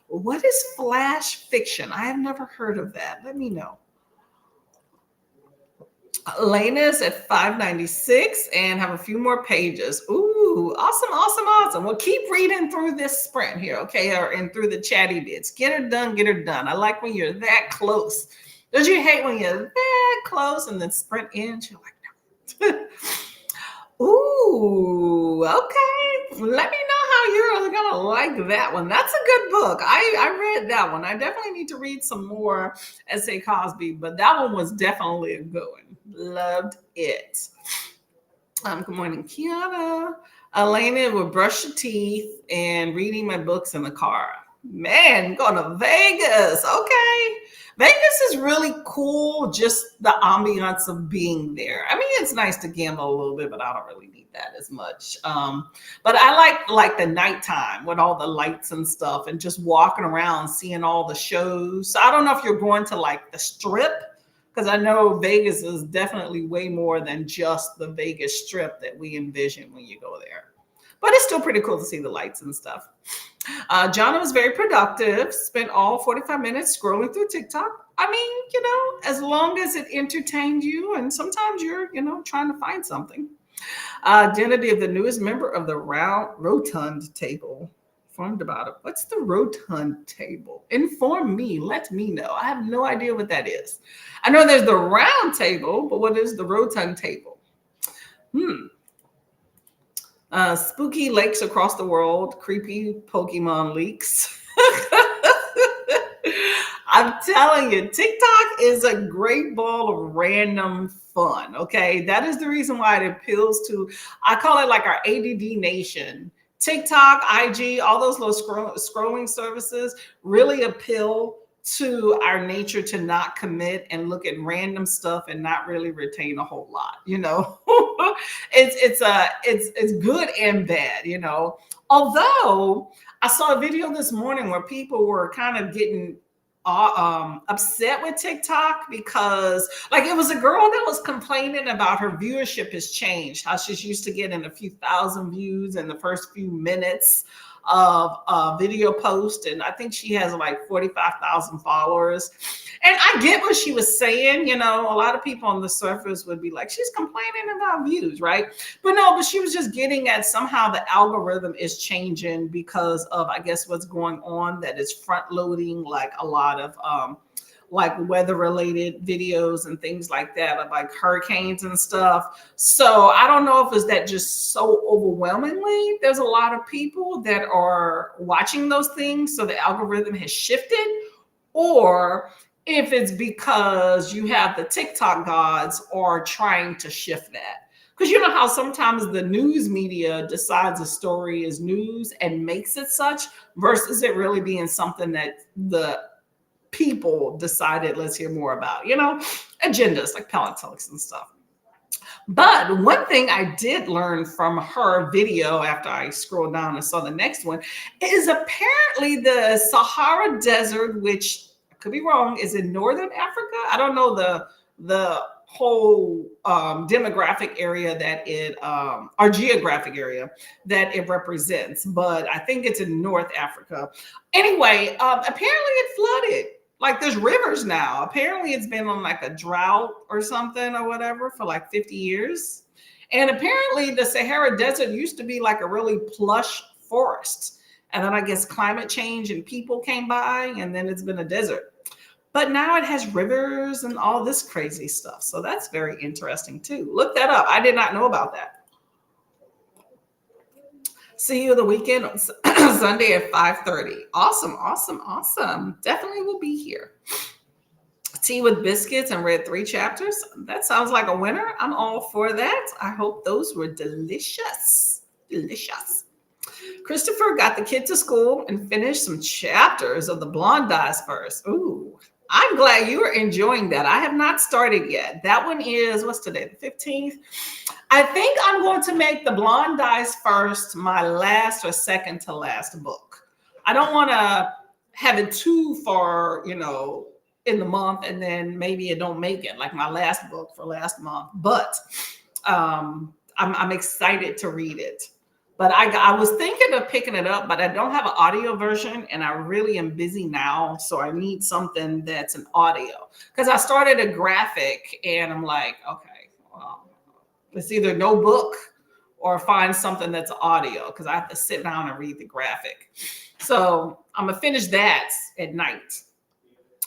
What is flash fiction? I have never heard of that. Let me know. Elena is at 596 and have a few more pages. Ooh, awesome. Well, keep reading through this sprint here, okay? And through the chatty bits. Get her done. I like when you're that close. Don't you hate when you're that close and then sprint ends? You're like, no. Ooh, okay. Let me know how you're gonna like that one. That's a good book. I read that one. I definitely need to read some more S.A. Cosby, but that one was definitely a good one. Loved it. Good morning, Kiana. Elena will brush your teeth and reading my books in the car. Man, going to Vegas. Okay. Vegas is really cool, just the ambiance of being there. I mean, it's nice to gamble a little bit, but I don't really need that as much. But I like the nighttime with all the lights and stuff and just walking around, seeing all the shows. So I don't know if you're going to like the strip, because I know Vegas is definitely way more than just the Vegas strip that we envision when you go there. But it's still pretty cool to see the lights and stuff. Jonna was very productive, spent all 45 minutes scrolling through TikTok. I mean, as long as it entertained you, and sometimes you're, trying to find something. Identity of the newest member of the Rotund Table. Informed about it. What's the Rotund Table? Inform me. Let me know. I have no idea what that is. I know there's the Round Table, but what is the Rotund Table? Spooky lakes across the world, creepy Pokemon leaks. I'm telling you, TikTok is a great ball of random fun. Okay. That is the reason why it appeals to, I call it like our ADD nation. TikTok, IG, all those little scrolling services really appeal to our nature to not commit and look at random stuff and not really retain a whole lot. It's good and bad. Although I saw a video this morning where people were kind of getting upset with TikTok because like it was a girl that was complaining about her viewership has changed, how she's used to getting a few thousand views in the first few minutes of a video post, and I think she has like 45,000 followers. And I get what she was saying. A lot of people on the surface would be like, she's complaining about views, right? But she was just getting at somehow the algorithm is changing because of, I guess, what's going on, that is front loading like a lot of like weather related videos and things like that, of like hurricanes and stuff. So I don't know if it's that just so overwhelmingly there's a lot of people that are watching those things, so the algorithm has shifted, or if it's because you have the TikTok gods are trying to shift that. Because you know how sometimes the news media decides a story is news and makes it such, versus it really being something that the people decided let's hear more about, agendas like politics and stuff. But one thing I did learn from her video after I scrolled down and saw the next one is apparently the Sahara Desert, which I could be wrong, is in Northern Africa. I don't know the whole demographic area that it, or geographic area that it represents, but I think it's in North Africa. Anyway, apparently it flooded. Like there's rivers now. Apparently it's been on like a drought or something or whatever for like 50 years. And apparently the Sahara Desert used to be like a really plush forest. And then I guess climate change and people came by, and then it's been a desert. But now it has rivers and all this crazy stuff. So that's very interesting too. Look that up. I did not know about that. See you the weekend on Sunday at 5:30. Awesome. Definitely will be here. Tea with biscuits and read 3 chapters. That sounds like a winner. I'm all for that. I hope those were delicious. Christopher got the kid to school and finished some chapters of the Blondies first. Ooh, I'm glad you are enjoying that. I have not started yet. That one is, what's today, the 15th? I think I'm going to make the Blondies first my last or second to last book. I don't want to have it too far, in the month, and then maybe it don't make it like my last book for last month. But I'm excited to read it. But I was thinking of picking it up, but I don't have an audio version, and I really am busy now. So I need something that's an audio, because I started a graphic and I'm like, okay, well, it's either no book or find something that's audio, because I have to sit down and read the graphic. So I'm going to finish that at night.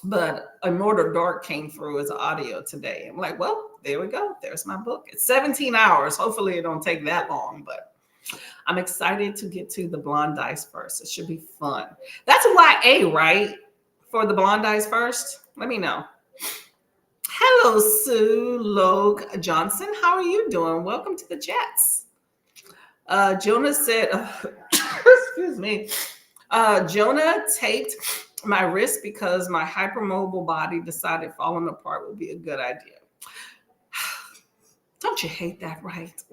But Immortal Dark came through as audio today. I'm like, well, there we go. There's my book. It's 17 hours. Hopefully it don't take that long, but I'm excited to get to the Blondies first. It should be fun. That's YA, right? For the Blondies first? Let me know. Hello, Sue Logue Johnson. How are you doing? Welcome to the chats. Jonas said, excuse me. Jonah taped my wrist because my hypermobile body decided falling apart would be a good idea. Don't you hate that, right?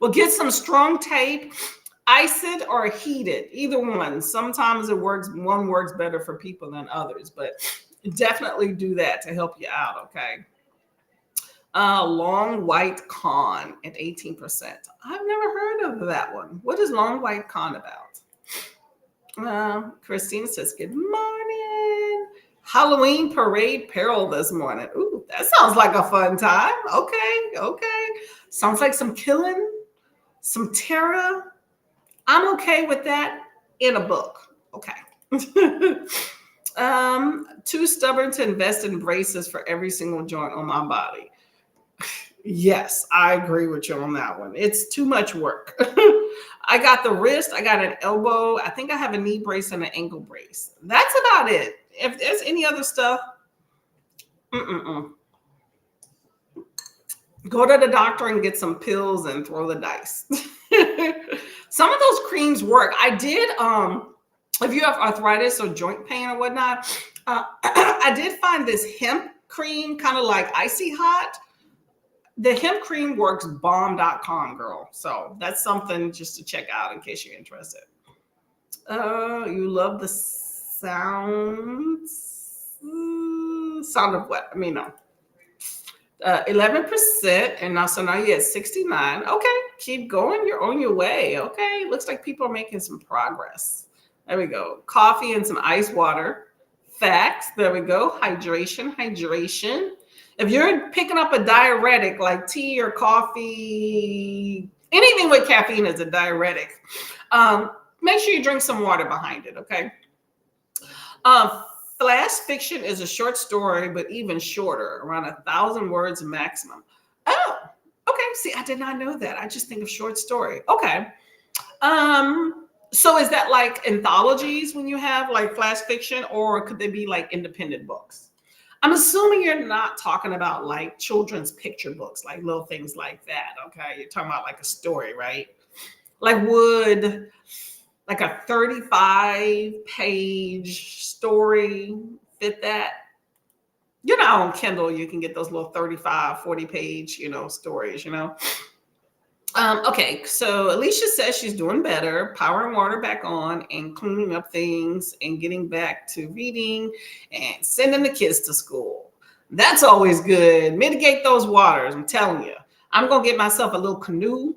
Well, get some strong tape, ice it or heat it, either one. Sometimes one works better for people than others, but definitely do that to help you out, okay? Long white con at 18%. I've never heard of that one. What is long white con about? Christina says, good morning. Halloween parade peril this morning. Ooh, that sounds like a fun time. Okay. Sounds like some killing, some terror. I'm okay with that in a book. Okay. Too stubborn to invest in braces for every single joint on my body. Yes, I agree with you on that one. It's too much work. I got the wrist, I got an elbow, I think I have a knee brace and an ankle brace. That's about it. If there's any other stuff, go to the doctor and get some pills and throw the dice. Some of those creams work. I did, if you have arthritis or joint pain or whatnot, I did find this hemp cream, kind of like icy hot. The hemp cream works bomb.com, girl. So that's something just to check out in case you're interested. You love the sounds. Sound of what? I mean, no. 11%. And now, so now you're at 69. Okay, keep going. You're on your way. Okay, looks like people are making some progress. There we go. Coffee and some ice water. Facts. There we go. Hydration. If you're picking up a diuretic like tea or coffee, anything with caffeine is a diuretic, make sure you drink some water behind it, okay? Flash fiction is a short story, but even shorter, around 1,000 words maximum. Oh, okay. See, I did not know that. I just think of short story. Okay. So is that like anthologies when you have like flash fiction, or could they be like independent books? I'm assuming you're not talking about like children's picture books, like little things like that. Okay. You're talking about like a story, right? Like would like a 35-page story fit that? You know, on Kindle, you can get those little 35, 40-page, stories, Okay, so Alicia says she's doing better, powering water back on and cleaning up things and getting back to reading and sending the kids to school. That's always good. Mitigate those waters, I'm telling you. I'm going to get myself a little canoe.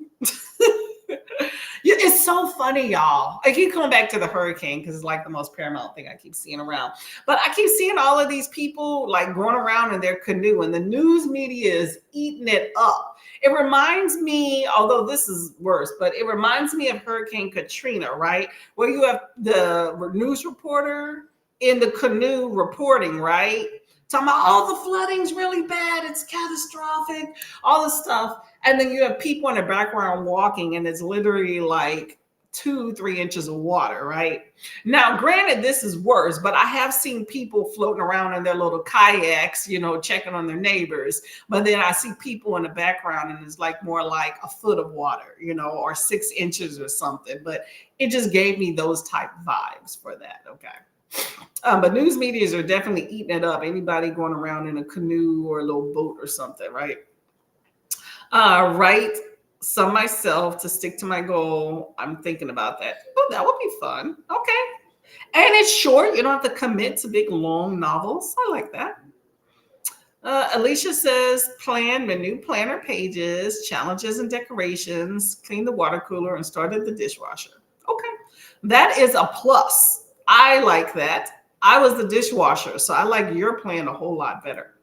It's so funny, y'all. I keep coming back to the hurricane because it's like the most paramount thing I keep seeing around. But I keep seeing all of these people like going around in their canoe, and the news media is eating it up. It reminds me, although this is worse, but it reminds me of Hurricane Katrina, right? Where you have the news reporter in the canoe reporting, right? Talking about all the flooding's really bad. It's catastrophic, all this stuff. And then you have people in the background walking, and it's literally like 2-3 inches of water, right? Now, granted, this is worse, but I have seen people floating around in their little kayaks, checking on their neighbors. But then I see people in the background, and it's like more like a foot of water, or 6 inches or something. But it just gave me those type vibes for that, okay? But news medias are definitely eating it up. Anybody going around in a canoe or a little boat or something, right? Write some myself to stick to my goal. I'm thinking about that. Oh, that would be fun. Okay. And it's short. You don't have to commit to big, long novels. I like that. Alicia says, plan my new planner pages, challenges and decorations, clean the water cooler, and started the dishwasher. Okay. That is a plus. I like that. I was the dishwasher, so I like your plan a whole lot better.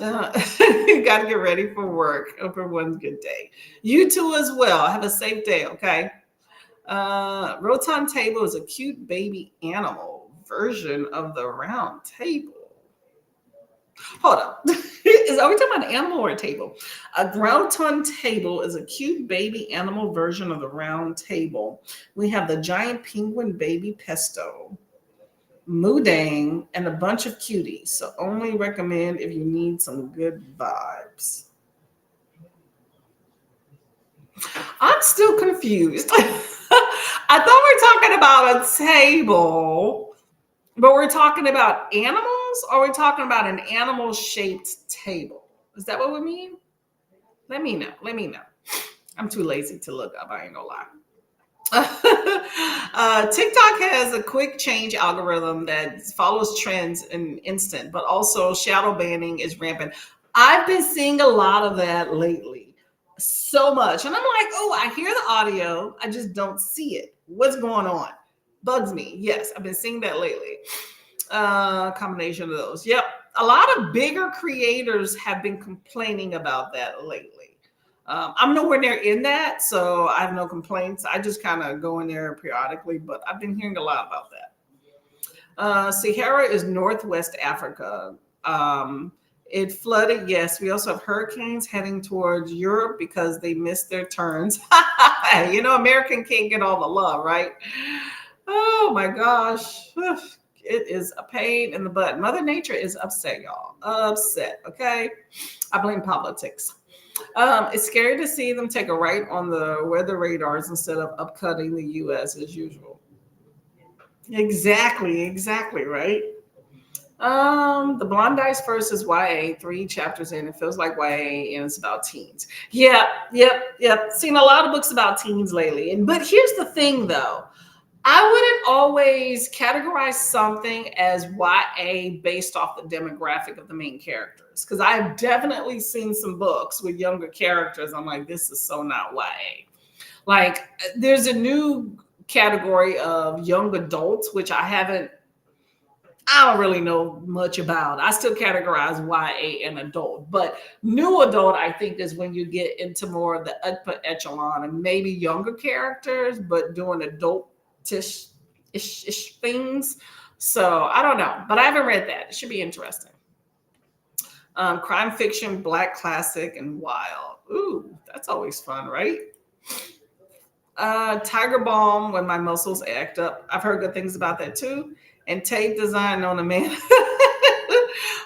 You got to get ready for work. Hope everyone's good day. You too as well. Have a safe day, okay? Rotund table is a cute baby animal version of the round table. Hold on. Are we talking about an animal or a table? A rotund table is a cute baby animal version of the round table. We have the giant penguin baby pesto, Moodang, and a bunch of cuties. So only recommend if you need some good vibes. I'm still confused. I thought we were talking about a table, but we're talking about animals, or we're talking about an animal-shaped table? Is that what we mean? Let me know. Let me know. I'm too lazy to look up. I ain't gonna lie. TikTok has a quick change algorithm that follows trends in instant, but also shadow banning is rampant. I've been seeing a lot of that lately, so much, and I'm like, oh, I hear the audio, I just don't see it. What's going on? Bugs me. Yes, I've been seeing that lately. Combination of those. Yep, a lot of bigger creators have been complaining about that lately. I'm nowhere near in that, so I have no complaints. I just kind of go in there periodically, but I've been hearing a lot about that. Sahara is Northwest Africa. It flooded. Yes, we also have hurricanes heading towards Europe because they missed their turns. You know, American can't get all the love, right? Oh my gosh. It is a pain in the butt. Mother Nature is upset, y'all. Upset, okay? I blame politics. It's scary to see them take a right on the weather radars instead of upcutting the US as usual. Exactly, right? The Blonde Ice first is YA, 3 chapters in. It feels like YA and it's about teens. Yeah, yep. Seen a lot of books about teens lately. But here's the thing though. I wouldn't always categorize something as YA based off the demographic of the main characters. Because I've definitely seen some books with younger characters. I'm like, this is so not YA. Like, there's a new category of young adults, which I don't really know much about. I still categorize YA and adult, but new adult, I think, is when you get into more of the upper echelon and maybe younger characters, but doing adult-ish things. So I don't know, but I haven't read that. It should be interesting. Crime fiction, black classic, and wild. Ooh, that's always fun, right? Tiger Balm, When My Muscles Act Up. I've heard good things about that too. And tape design on a man.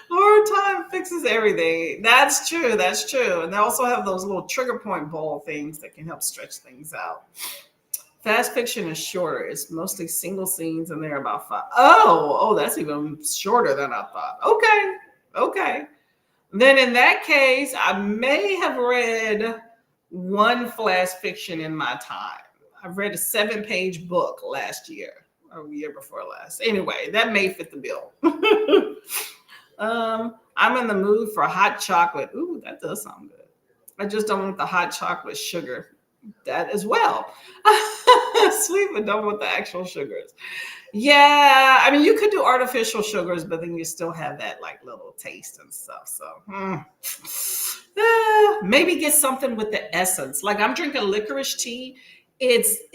More time fixes everything. That's true. And they also have those little trigger point ball things that can help stretch things out. Fast fiction is shorter. It's mostly single scenes and they're about 5. Oh, that's even shorter than I thought. Okay. Then in that case, I may have read one flash fiction in my time. I've read a 7-page book last year or the year before last. Anyway, that may fit the bill. I'm in the mood for hot chocolate. Ooh, that does sound good. I just don't want the hot chocolate sugar. That as well. Sweet, but don't want the actual sugars. Yeah, I mean, you could do artificial sugars, but then you still have that like little taste and stuff. So maybe get something with the essence. Like I'm drinking licorice tea. It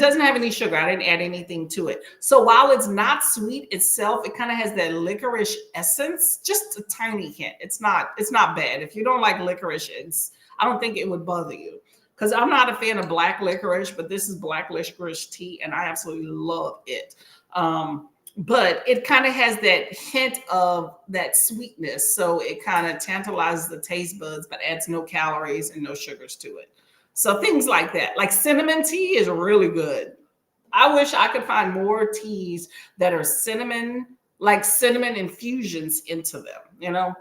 doesn't have any sugar. I didn't add anything to it. So while it's not sweet itself, it kind of has that licorice essence, just a tiny hint. It's not bad. If you don't like licorice, I don't think it would bother you. Because I'm not a fan of black licorice, but this is black licorice tea, and I absolutely love it. But it kind of has that hint of that sweetness. So it kind of tantalizes the taste buds, but adds no calories and no sugars to it. So things like that. Like cinnamon tea is really good. I wish I could find more teas that are cinnamon, like cinnamon infusions into them, you know?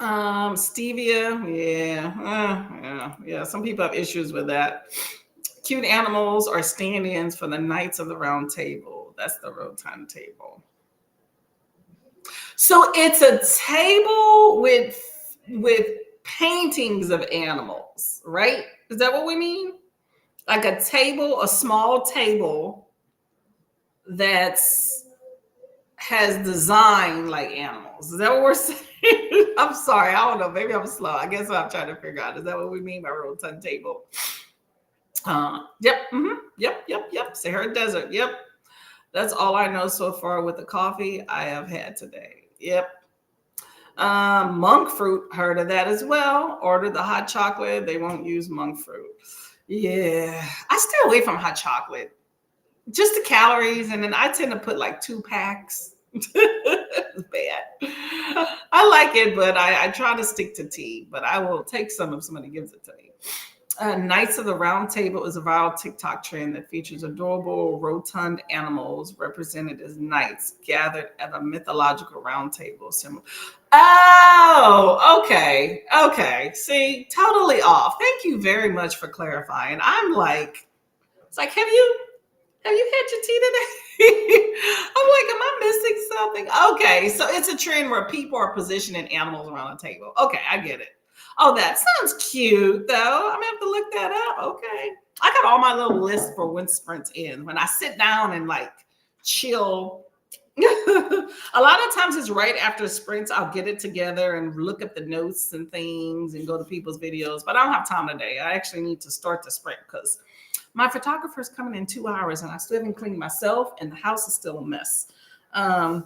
Stevia, yeah. Some people have issues with that. Cute animals are stand-ins for the Knights of the Round Table. That's the Road Time table. So it's a table with paintings of animals, right? Is that what we mean? Like a table, a small table has design like animals. Is that what we're saying? I'm sorry. I don't know. Maybe I'm slow. I guess I'm trying to figure out. Is that what we mean by rotund table? Yep. Yep. Sahara Desert. Yep. That's all I know so far with the coffee I have had today. Yep. Monk fruit. Heard of that as well. Order the hot chocolate. They won't use monk fruit. Yeah. I stay away from hot chocolate. Just the calories. And then I tend to put like 2 packs. It's bad. I like it, but I try to stick to tea, but I will take some if somebody gives it to me. Knights of the Round Table is a viral TikTok trend that features adorable, rotund animals represented as knights gathered at a mythological round table symbol. Oh, okay. Okay. See, totally off. Thank you very much for clarifying. I'm like, it's like, have you had your tea today? I'm like, am I missing something? Okay, so it's a trend where people are positioning animals around a table. Okay, I get it. Oh, that sounds cute, though. I'm gonna have to look that up. Okay, I got all my little lists for when sprints end. When I sit down and like chill. A lot of times it's right after sprints. I'll get it together and look at the notes and things and go to people's videos. But I don't have time today. I actually need to start the sprint because my photographer's coming in 2 hours and I still haven't cleaned myself and the house is still a mess. I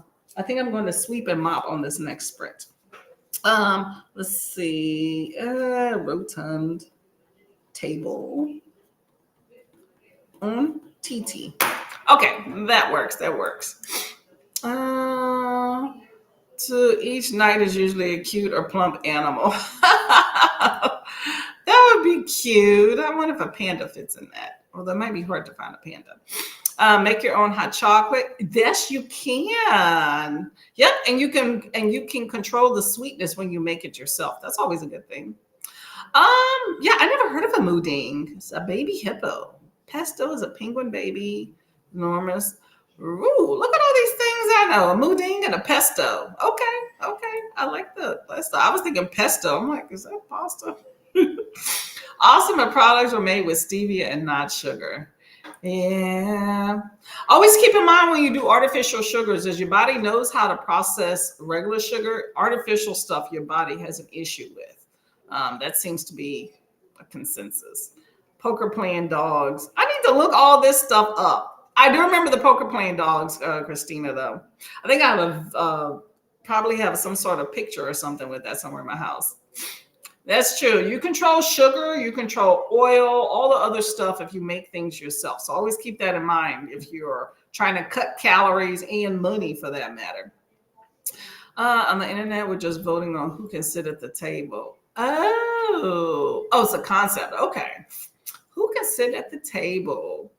think I'm going to sweep and mop on this next sprint. Let's see. Rotund table. TT. Okay, that works. That works. To each knight is usually a cute or plump animal. That would be cute. I wonder if a panda fits in that. Well, that might be hard to find a panda. Make your own hot chocolate. Yes, you can. Yep, and you can control the sweetness when you make it yourself. That's always a good thing. Yeah, I never heard of a mouding. It's a baby hippo. Pesto is a penguin baby. Enormous. Ooh, look at all these things I know. A mouding and a pesto. Okay. I like the pesto. I was thinking pesto. I'm like, is that pasta? Awesome products were made with stevia and not sugar. Yeah. Always keep in mind when you do artificial sugars, as your body knows how to process regular sugar, artificial stuff your body has an issue with. That seems to be a consensus. Poker playing dogs. I need to look all this stuff up. I do remember the poker playing dogs, Christina, though. I think I have probably have some sort of picture or something with that somewhere in my house. That's true. You control sugar, you control oil, all the other stuff if you make things yourself. So always keep that in mind if you're trying to cut calories and money for that matter. On the internet, we're just voting on who can sit at the table. Oh, it's a concept. Okay. Who can sit at the table?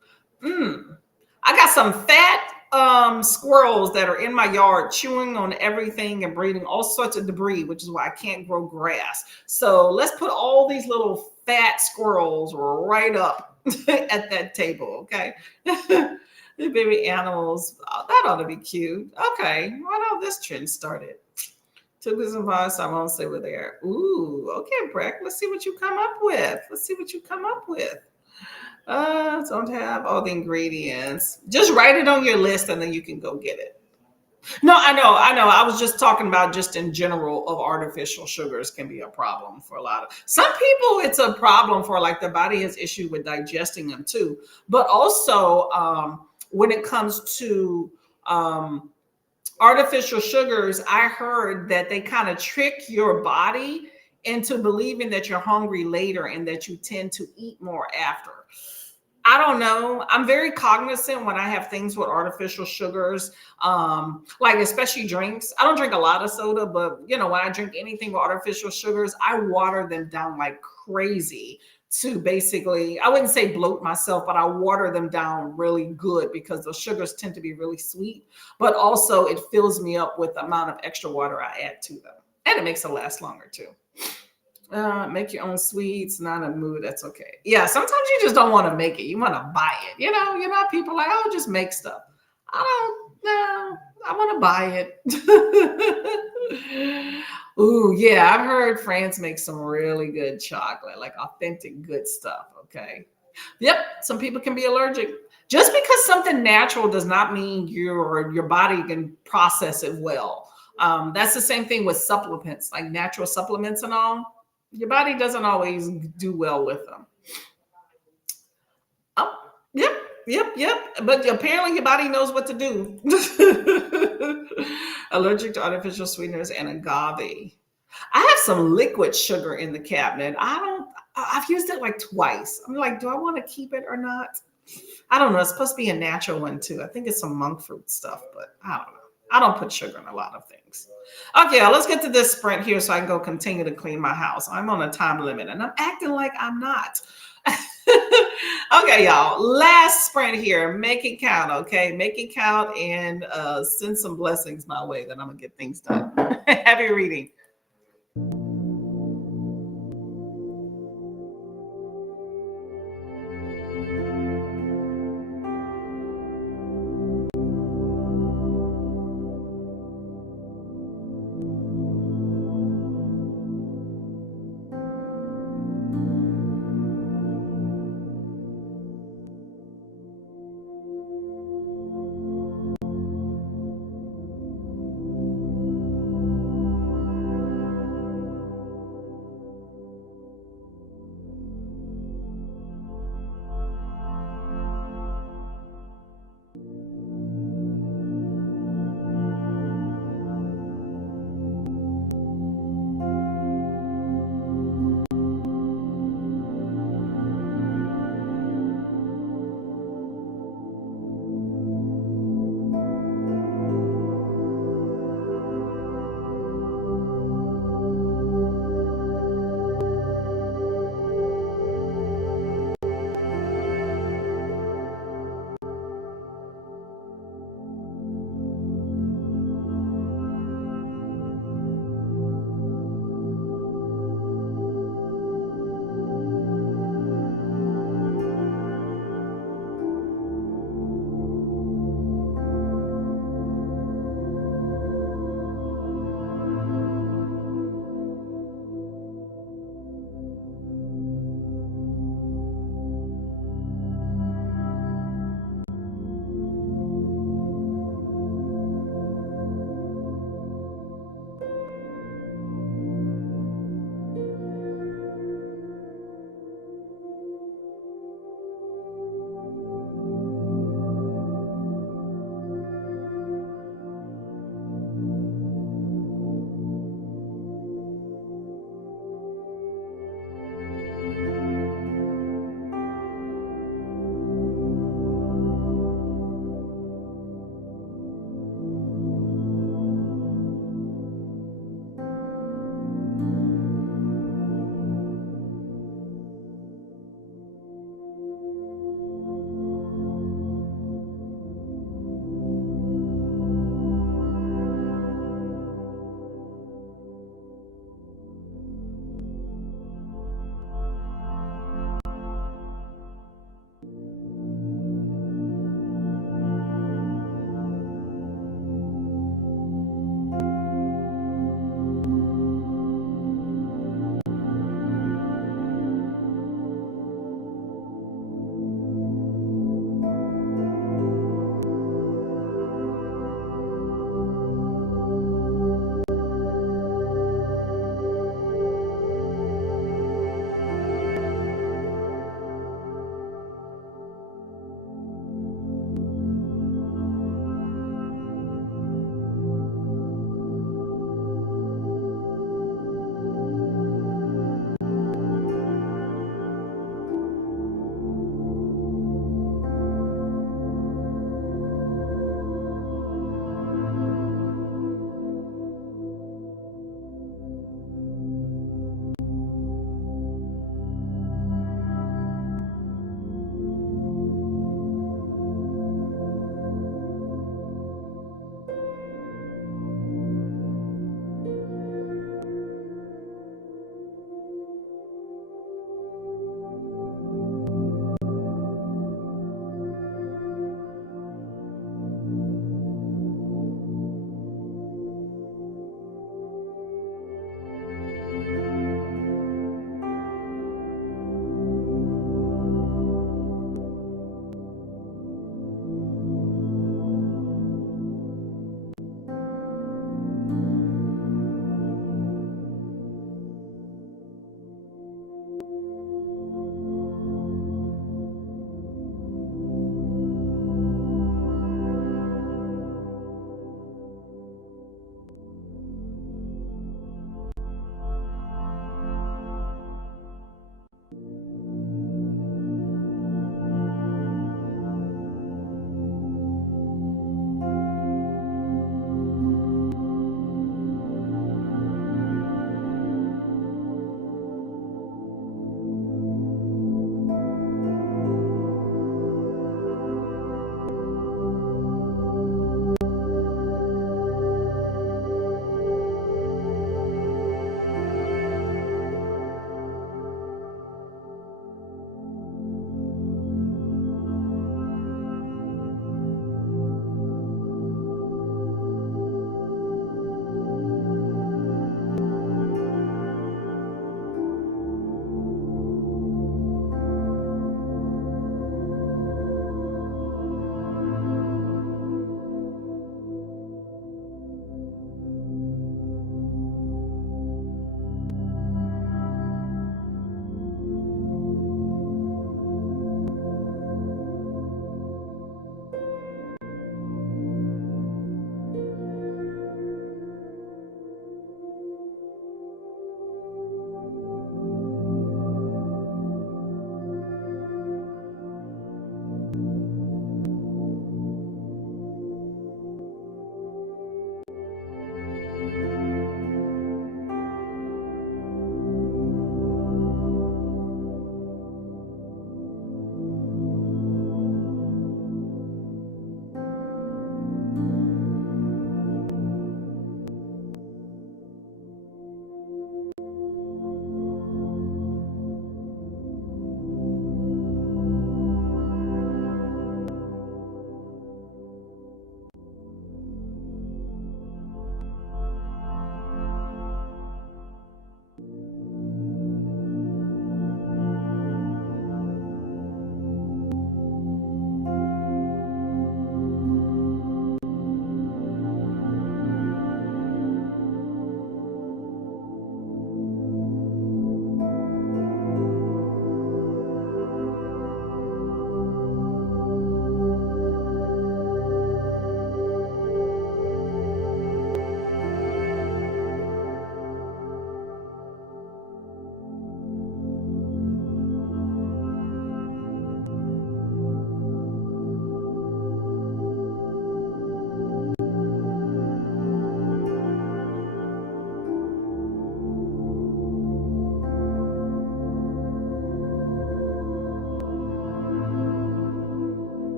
I got some fat squirrels that are in my yard chewing on everything and breeding all sorts of debris, which is why I can't grow grass. So let's put all these little fat squirrels right up at that table, okay? The baby animals, that ought to be cute. Okay, why not this trend started? Took this advice, I won't say we're there. Ooh, okay, Breck, let's see what you come up with. Don't have all the ingredients. Just write it on your list and then you can go get it. No, I know. I was just talking about just in general of artificial sugars can be a problem for a lot of some people. It's a problem for like the body has issue with digesting them too. But also when it comes to artificial sugars, I heard that they kind of trick your body into believing that you're hungry later and that you tend to eat more after. I don't know. I'm very cognizant when I have things with artificial sugars, like especially drinks. I don't drink a lot of soda, but when I drink anything with artificial sugars, I water them down like crazy to basically, I wouldn't say bloat myself, but I water them down really good because those sugars tend to be really sweet, but also it fills me up with the amount of extra water I add to them. And it makes it last longer too. Make your own sweets, not a mood. That's okay. Yeah, sometimes you just don't want to make it. You want to buy it. You're not people like, oh, just make stuff. I don't know. I want to buy it. Ooh, yeah, I've heard France makes some really good chocolate, like authentic good stuff. Okay. Yep, some people can be allergic. Just because something natural does not mean your body can process it well. That's the same thing with supplements, like natural supplements and all. Your body doesn't always do well with them. Oh, yep. But apparently your body knows what to do. Allergic to artificial sweeteners and agave. I have some liquid sugar in the cabinet. I've used it like twice. I'm like, do I want to keep it or not? I don't know. It's supposed to be a natural one too. I think it's some monk fruit stuff, but I don't know. I don't put sugar in a lot of things. Okay, y'all, let's get to this sprint here so I can go continue to clean my house. I'm on a time limit and I'm acting like I'm not. Okay, y'all, last sprint here. Make it count, okay? Make it count and send some blessings my way that I'm going to get things done. Happy reading.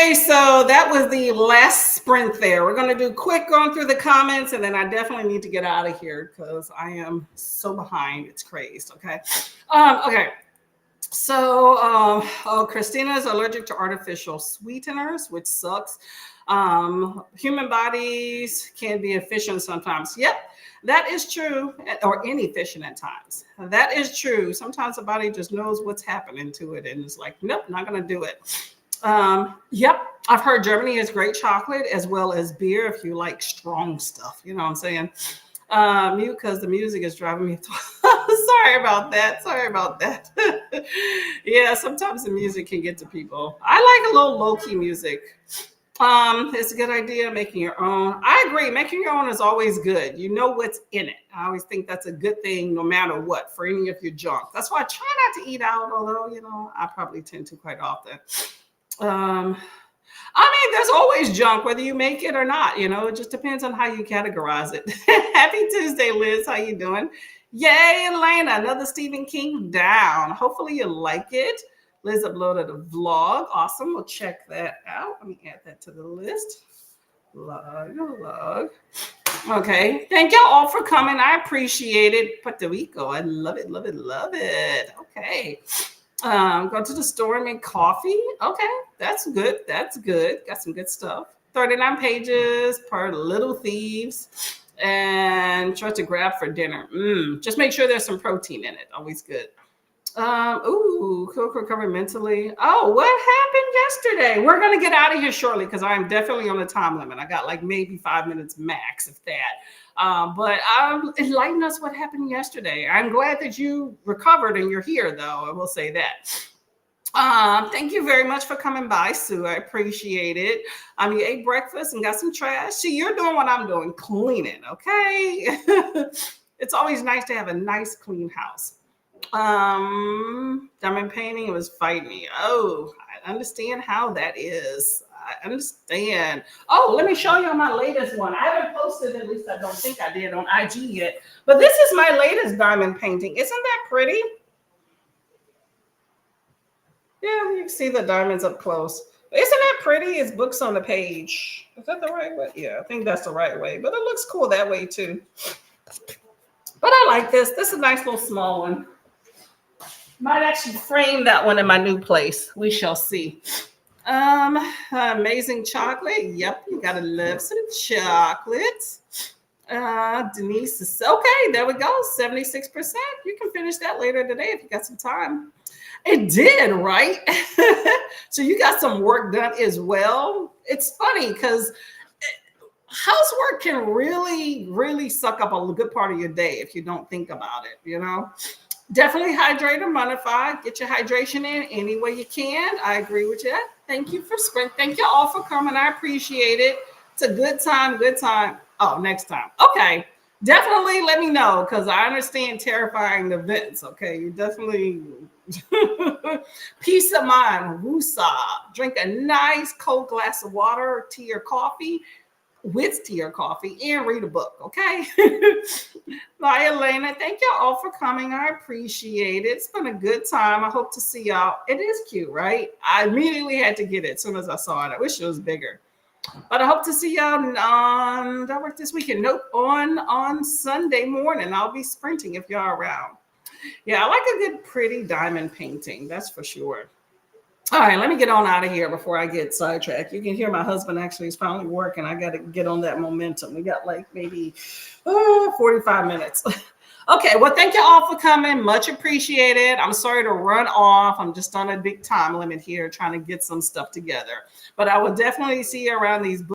Okay, so that was the last sprint there. We're going to do quick going through the comments, and then I definitely need to get out of here because I am so behind. It's crazy. Okay. Okay. So, oh, Christina is allergic to artificial sweeteners, which sucks. Human bodies can be efficient sometimes. Yep, that is true, or inefficient at times. That is true. Sometimes the body just knows what's happening to it and it's like, nope, not going to do it. Yep, I've heard Germany has great chocolate as well as beer if you like strong stuff. You know what I'm saying? Mute because the music is driving me. Sorry about that. Sorry about that. Yeah, sometimes the music can get to people. I like a little low-key music. It's a good idea making your own. I agree. Making your own is always good. You know what's in it. I always think that's a good thing no matter what for any of your junk. That's why I try not to eat out, although, you know, I probably tend to quite often. I mean, there's always junk, whether you make it or not. You know, it just depends on how you categorize it. Happy Tuesday, Liz. How you doing? Yay, Elena, another Stephen King down. Hopefully you like it. Liz uploaded a vlog. Awesome. We'll check that out. Let me add that to the list. Vlog. Okay. Thank y'all all for coming. I appreciate it. Puerto Rico. I love it, love it, love it. Okay. Go to the store and make coffee. Okay, that's good. That's good. Got some good stuff. 39 pages per Little Thieves. And try to grab for dinner. Just make sure there's some protein in it. Always good. Cook recover mentally. Oh, what happened yesterday? We're gonna get out of here shortly because I'm definitely on a time limit. I got like maybe 5 minutes max, if that. But enlighten us what happened yesterday. I'm glad that you recovered and you're here, though. I will say that. Thank you very much for coming by, Sue. I appreciate it. You ate breakfast and got some trash. See, you're doing what I'm doing, cleaning, okay? It's always nice to have a nice, clean house. Diamond painting was fight me. Oh, I understand how that is. I understand. Oh, let me show you my latest one. I haven't posted, at least I don't think I did on IG yet. But this is my latest diamond painting. Isn't that pretty? Yeah, you can see the diamonds up close. Isn't that pretty? It's books on the page. Is that the right way? Yeah, I think that's the right way. But it looks cool that way too. But I like this. This is a nice little small one. Might actually frame that one in my new place. We shall see. Amazing chocolate. Yep, you gotta love some chocolate. Denise is okay. There we go. 76%. You can finish that later today if you got some time. It did, right? So you got some work done as well. It's funny because housework can really, really suck up a good part of your day if you don't think about it, you know? Definitely hydrate and modify. Get your hydration in any way you can. I agree with you. Thank you for spring. Thank you all for coming. I appreciate it. It's a good time, good time. Oh, next time. Okay. Definitely let me know because I understand terrifying events. Okay. You definitely peace of mind. Woosah. Drink a nice cold glass of water, tea, or coffee. With tea or coffee and read a book, okay? Bye, Elena. Thank y'all all for coming. I appreciate it. It's been a good time. I hope to see y'all. It is cute, right? I immediately had to get it as soon as I saw it. I wish it was bigger. But I hope to see y'all on that work this weekend. Nope, on Sunday morning. I'll be sprinting if y'all around. Yeah, I like a good, pretty diamond painting. That's for sure. All right, let me get on out of here before I get sidetracked. You can hear my husband actually is finally working. I got to get on that momentum. We got like maybe 45 minutes. Okay, well, thank you all for coming. Much appreciated. I'm sorry to run off. I'm just on a big time limit here trying to get some stuff together. But I will definitely see you around these